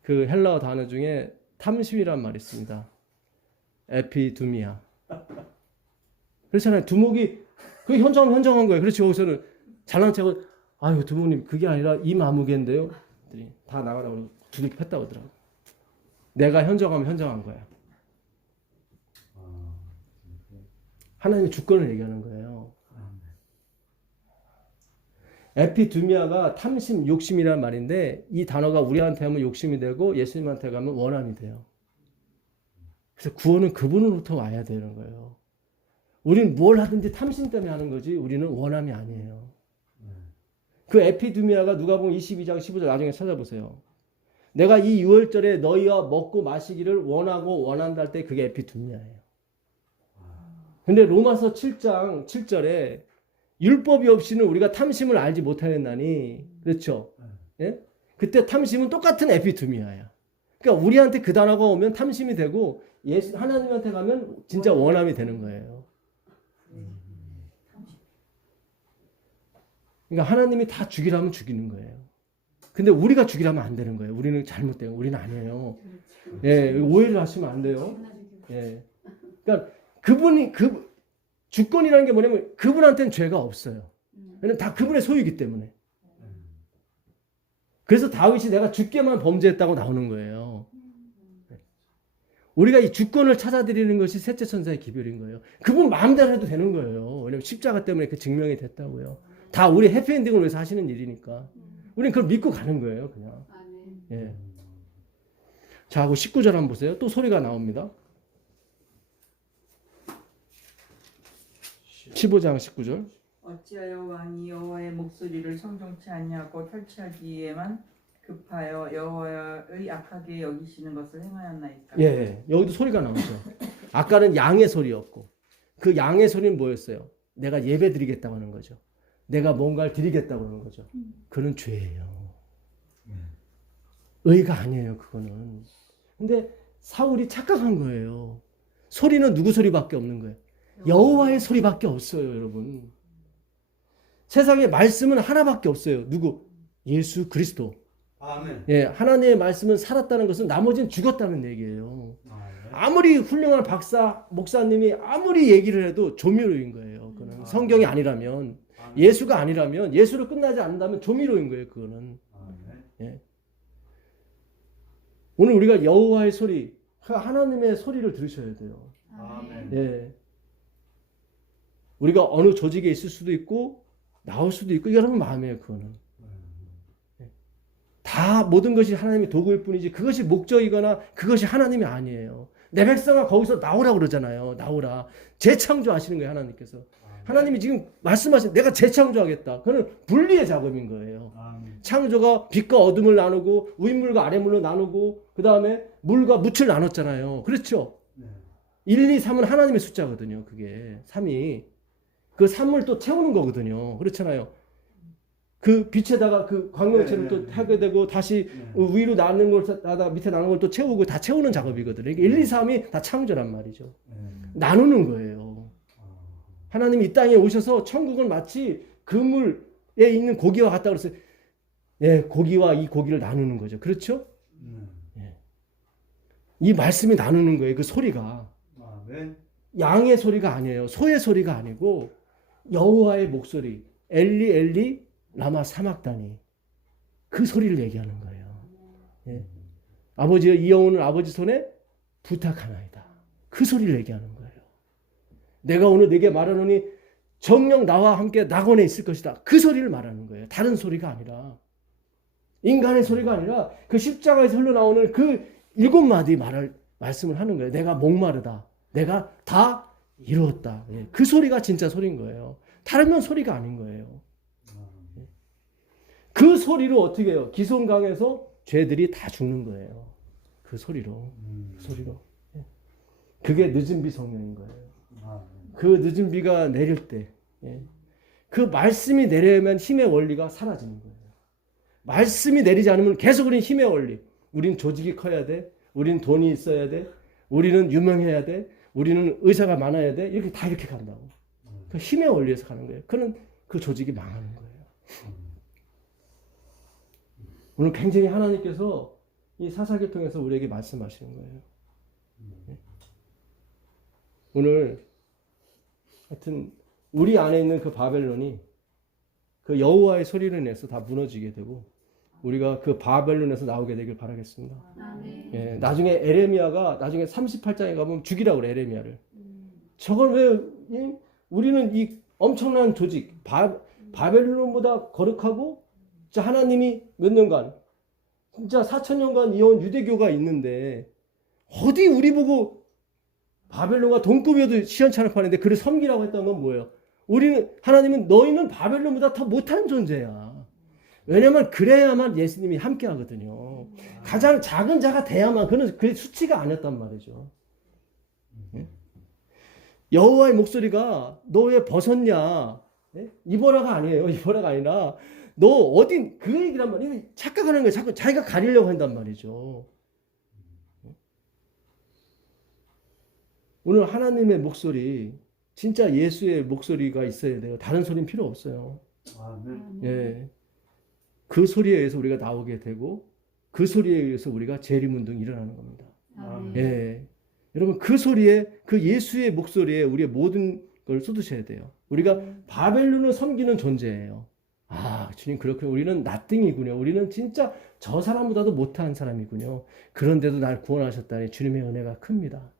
그 헬라어 단어 중에 탐심이란 말이 있습니다. 에피두미아. 그렇잖아요. 두목이 그 현정하면 현정한 거예요. 그렇지. 여기서는 잘난 척을 아유 두목님 그게 아니라 이마무개인데요. 다 나가라고 두둑이 팼다고 하더라고. 내가 현정하면 현정한 거야. 하나님의 주권을 얘기하는 거예요. 에피두미아가 탐심, 욕심이라는 말인데 이 단어가 우리한테 하면 욕심이 되고 예수님한테 가면 원함이 돼요. 그래서 구원은 그분으로부터 와야 되는 거예요. 우리는 뭘 하든지 탐심 때문에 하는 거지 우리는 원함이 아니에요. 그 에피두미아가 누가복음 22장 15절 나중에 찾아보세요. 내가 이 유월절에 너희와 먹고 마시기를 원하고 원한다 할 때 그게 에피두미아예요. 근데 로마서 7장 7절에 율법이 없이는 우리가 탐심을 알지 못하였나니, 그렇죠? 예? 그때 탐심은 똑같은 에피두미아야. 그러니까 우리한테 그 단어가 오면 탐심이 되고 예수 하나님한테 가면 진짜 원함이 되는 거예요. 그러니까 하나님이 다 죽이라면 죽이는 거예요. 근데 우리가 죽이라면 안 되는 거예요. 우리는 잘못된, 우리는 아니에요. 예, 오해를 하시면 안 돼요. 예. 그러니까 그분이 주권이라는 게 뭐냐면 그분한테는 죄가 없어요. 왜냐면 다 그분의 소유이기 때문에. 그래서 다윗이 내가 주께만 범죄했다고 나오는 거예요. 우리가 이 주권을 찾아드리는 것이 셋째 천사의 기별인 거예요. 그분 마음대로 해도 되는 거예요. 왜냐면 십자가 때문에 그 증명이 됐다고요. 다 우리 해피엔딩을 위해서 하시는 일이니까. 우리는 그걸 믿고 가는 거예요, 그냥. 예. 자, 하고 19절 한번 보세요. 또 소리가 나옵니다. 15장 19절. 어찌하여 왕이 여호와의 목소리를 청종치 아니하고 탈취하기에만 급하여 여호와의 악하게 여기시는 것을 행하였나이까. 예, 여기도 소리가 나오죠. 아까는 양의 소리였고 그 양의 소리는 뭐였어요? 내가 예배 드리겠다고 하는 거죠. 내가 뭔가를 드리겠다고 하는 거죠. 그는 죄예요. 의가 아니에요, 그거는. 근데 사울이 착각한 거예요. 소리는 누구 소리밖에 없는 거예요. 여호와의 소리밖에 없어요, 여러분. 세상에 말씀은 하나밖에 없어요. 누구? 예수 그리스도. 아멘. 예, 하나님의 말씀은 살았다는 것은 나머지는 죽었다는 얘기예요. 아멘. 아무리 훌륭한 박사, 목사님이 아무리 얘기를 해도 조미료인 거예요. 그거는 성경이 아니라면, 예수가 아니라면, 예수로 끝나지 않는다면 조미료인 거예요, 그거는. 아멘. 예. 오늘 우리가 여호와의 소리, 하나님의 소리를 들으셔야 돼요. 아멘. 예. 우리가 어느 조직에 있을 수도 있고 나올 수도 있고 여러분 마음이에요, 그거는. 다 모든 것이 하나님의 도구일 뿐이지 그것이 목적이거나 그것이 하나님이 아니에요. 내 백성아 거기서 나오라 그러잖아요. 나오라. 재창조하시는 거예요, 하나님께서. 하나님이 지금 말씀하신 내가 재창조하겠다. 그거는 분리의 작업인 거예요. 아멘. 창조가 빛과 어둠을 나누고 위물과 아래물로 나누고 그 다음에 물과 묻을 나눴잖아요. 그렇죠? 네. 1, 2, 3은 하나님의 숫자거든요. 그게 3이 그 3을 또 채우는 거거든요. 그렇잖아요. 그 빛에다가 그 광명체를 네, 또 네. 하게 되고 다시 네. 위로 나는 걸 나다 밑에 나는 걸 또 채우고 다 채우는 작업이거든요. 그러니까 1, 2, 3이 다 창조란 말이죠. 네. 나누는 거예요. 하나님이 이 땅에 오셔서 천국은 마치 그물에 있는 고기와 같다 그랬어요. 예, 고기와 이 고기를 나누는 거죠. 그렇죠? 예. 이 말씀이 나누는 거예요. 그 소리가. 아멘. 양의 소리가 아니에요. 소의 소리가 아니고 여호와의 목소리. 엘리 엘리 라마 사막다니. 그 소리를 얘기하는 거예요. 예. 아버지여 이 영혼을 아버지 손에 부탁하나이다. 그 소리를 얘기하는 거예요. 내가 오늘 네게 말하노니 정녕 나와 함께 낙원에 있을 것이다. 그 소리를 말하는 거예요. 다른 소리가 아니라 인간의 소리가 아니라 그 십자가에서 흘러나오는 그 7마디 말씀을 하는 거예요. 내가 목마르다. 내가 다 이루었다. 예. 그 소리가 진짜 소리인 거예요. 다른 건 소리가 아닌 거예요. 그 소리로 어떻게 해요? 기손강에서 죄들이 다 죽는 거예요. 그 소리로. 그 소리로. 예. 그게 늦은 비 성령인 거예요. 그 늦은 비가 내릴 때, 예. 그 말씀이 내려야만 힘의 원리가 사라지는 거예요. 말씀이 내리지 않으면 계속 우린 힘의 원리. 우린 조직이 커야 돼. 우린 돈이 있어야 돼. 우리는 유명해야 돼. 우리는 의사가 많아야 돼. 이렇게 다 이렇게 간다고. 그 힘의 원리에서 가는 거예요. 그는 그 조직이 망하는 거예요. 오늘 굉장히 하나님께서 이 사사기를 통해서 우리에게 말씀하시는 거예요. 오늘 하여튼 우리 안에 있는 그 바벨론이 그 여호와의 소리를 내서 다 무너지게 되고 우리가 그 바벨론에서 나오게 되길 바라겠습니다. 예, 나중에 에레미야가 나중에 38장에 가보면 죽이라고 그래, 에레미야를. 저걸 왜 우리는 이 엄청난 조직 바벨론보다 거룩하고 진짜 하나님이 몇 년간 진짜 4,000년간 이어온 유대교가 있는데 어디 우리 보고 바벨론과 동급이어도 시원찮을 판인데 그를 섬기라고 했던 건 뭐예요? 우리는 하나님은 너희는 바벨론보다 더 못한 존재야. 왜냐면 그래야만 예수님이 함께 하거든요. 가장 작은 자가 돼야만, 그게 수치가 아니었단 말이죠. 예? 여호와의 목소리가 너 왜 벗었냐? 예? 이보라가 아니에요. 이보라가 아니라 너 어디, 그 얘기란 말이에요. 착각하는 거예요. 자꾸 자기가 가리려고 한단 말이죠. 오늘 하나님의 목소리, 진짜 예수의 목소리가 있어야 돼요. 다른 소리는 필요 없어요. 아멘. 예. 그 소리에 의해서 우리가 나오게 되고, 그 소리에 의해서 우리가 재림운동이 일어나는 겁니다. 아멘. 예. 여러분, 그 소리에, 그 예수의 목소리에 우리의 모든 걸 쏟으셔야 돼요. 우리가 바벨론을 섬기는 존재예요. 아, 주님, 그렇군요. 우리는 나띵이군요. 우리는 진짜 저 사람보다도 못한 사람이군요. 그런데도 날 구원하셨다니 주님의 은혜가 큽니다.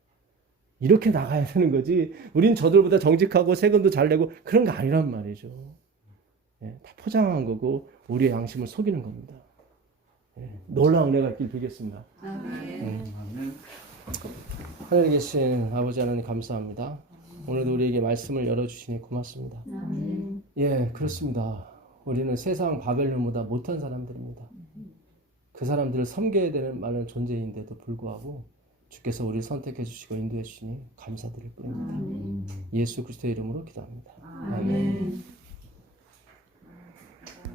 이렇게 나가야 되는 거지. 우린 저들보다 정직하고 세금도 잘 내고 그런 거 아니란 말이죠. 예, 다 포장한 거고 우리의 양심을 속이는 겁니다. 예, 놀라운 은혜가 있길 빌겠습니다. 아멘. 아멘. 하늘에 계신 아버지 하나님 감사합니다. 오늘도 우리에게 말씀을 열어주시니 고맙습니다. 아멘. 예, 그렇습니다. 우리는 세상 바벨론보다 못한 사람들입니다. 그 사람들을 섬겨야 되는 많은 존재인데도 불구하고 주께서 우리를 선택해 주시고 인도해 주시니 감사드릴 뿐입니다. 예수 그리스도의 이름으로 기도합니다. 아멘.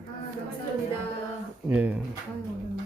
아, 감사합니다. 예. 아유, 어렵네.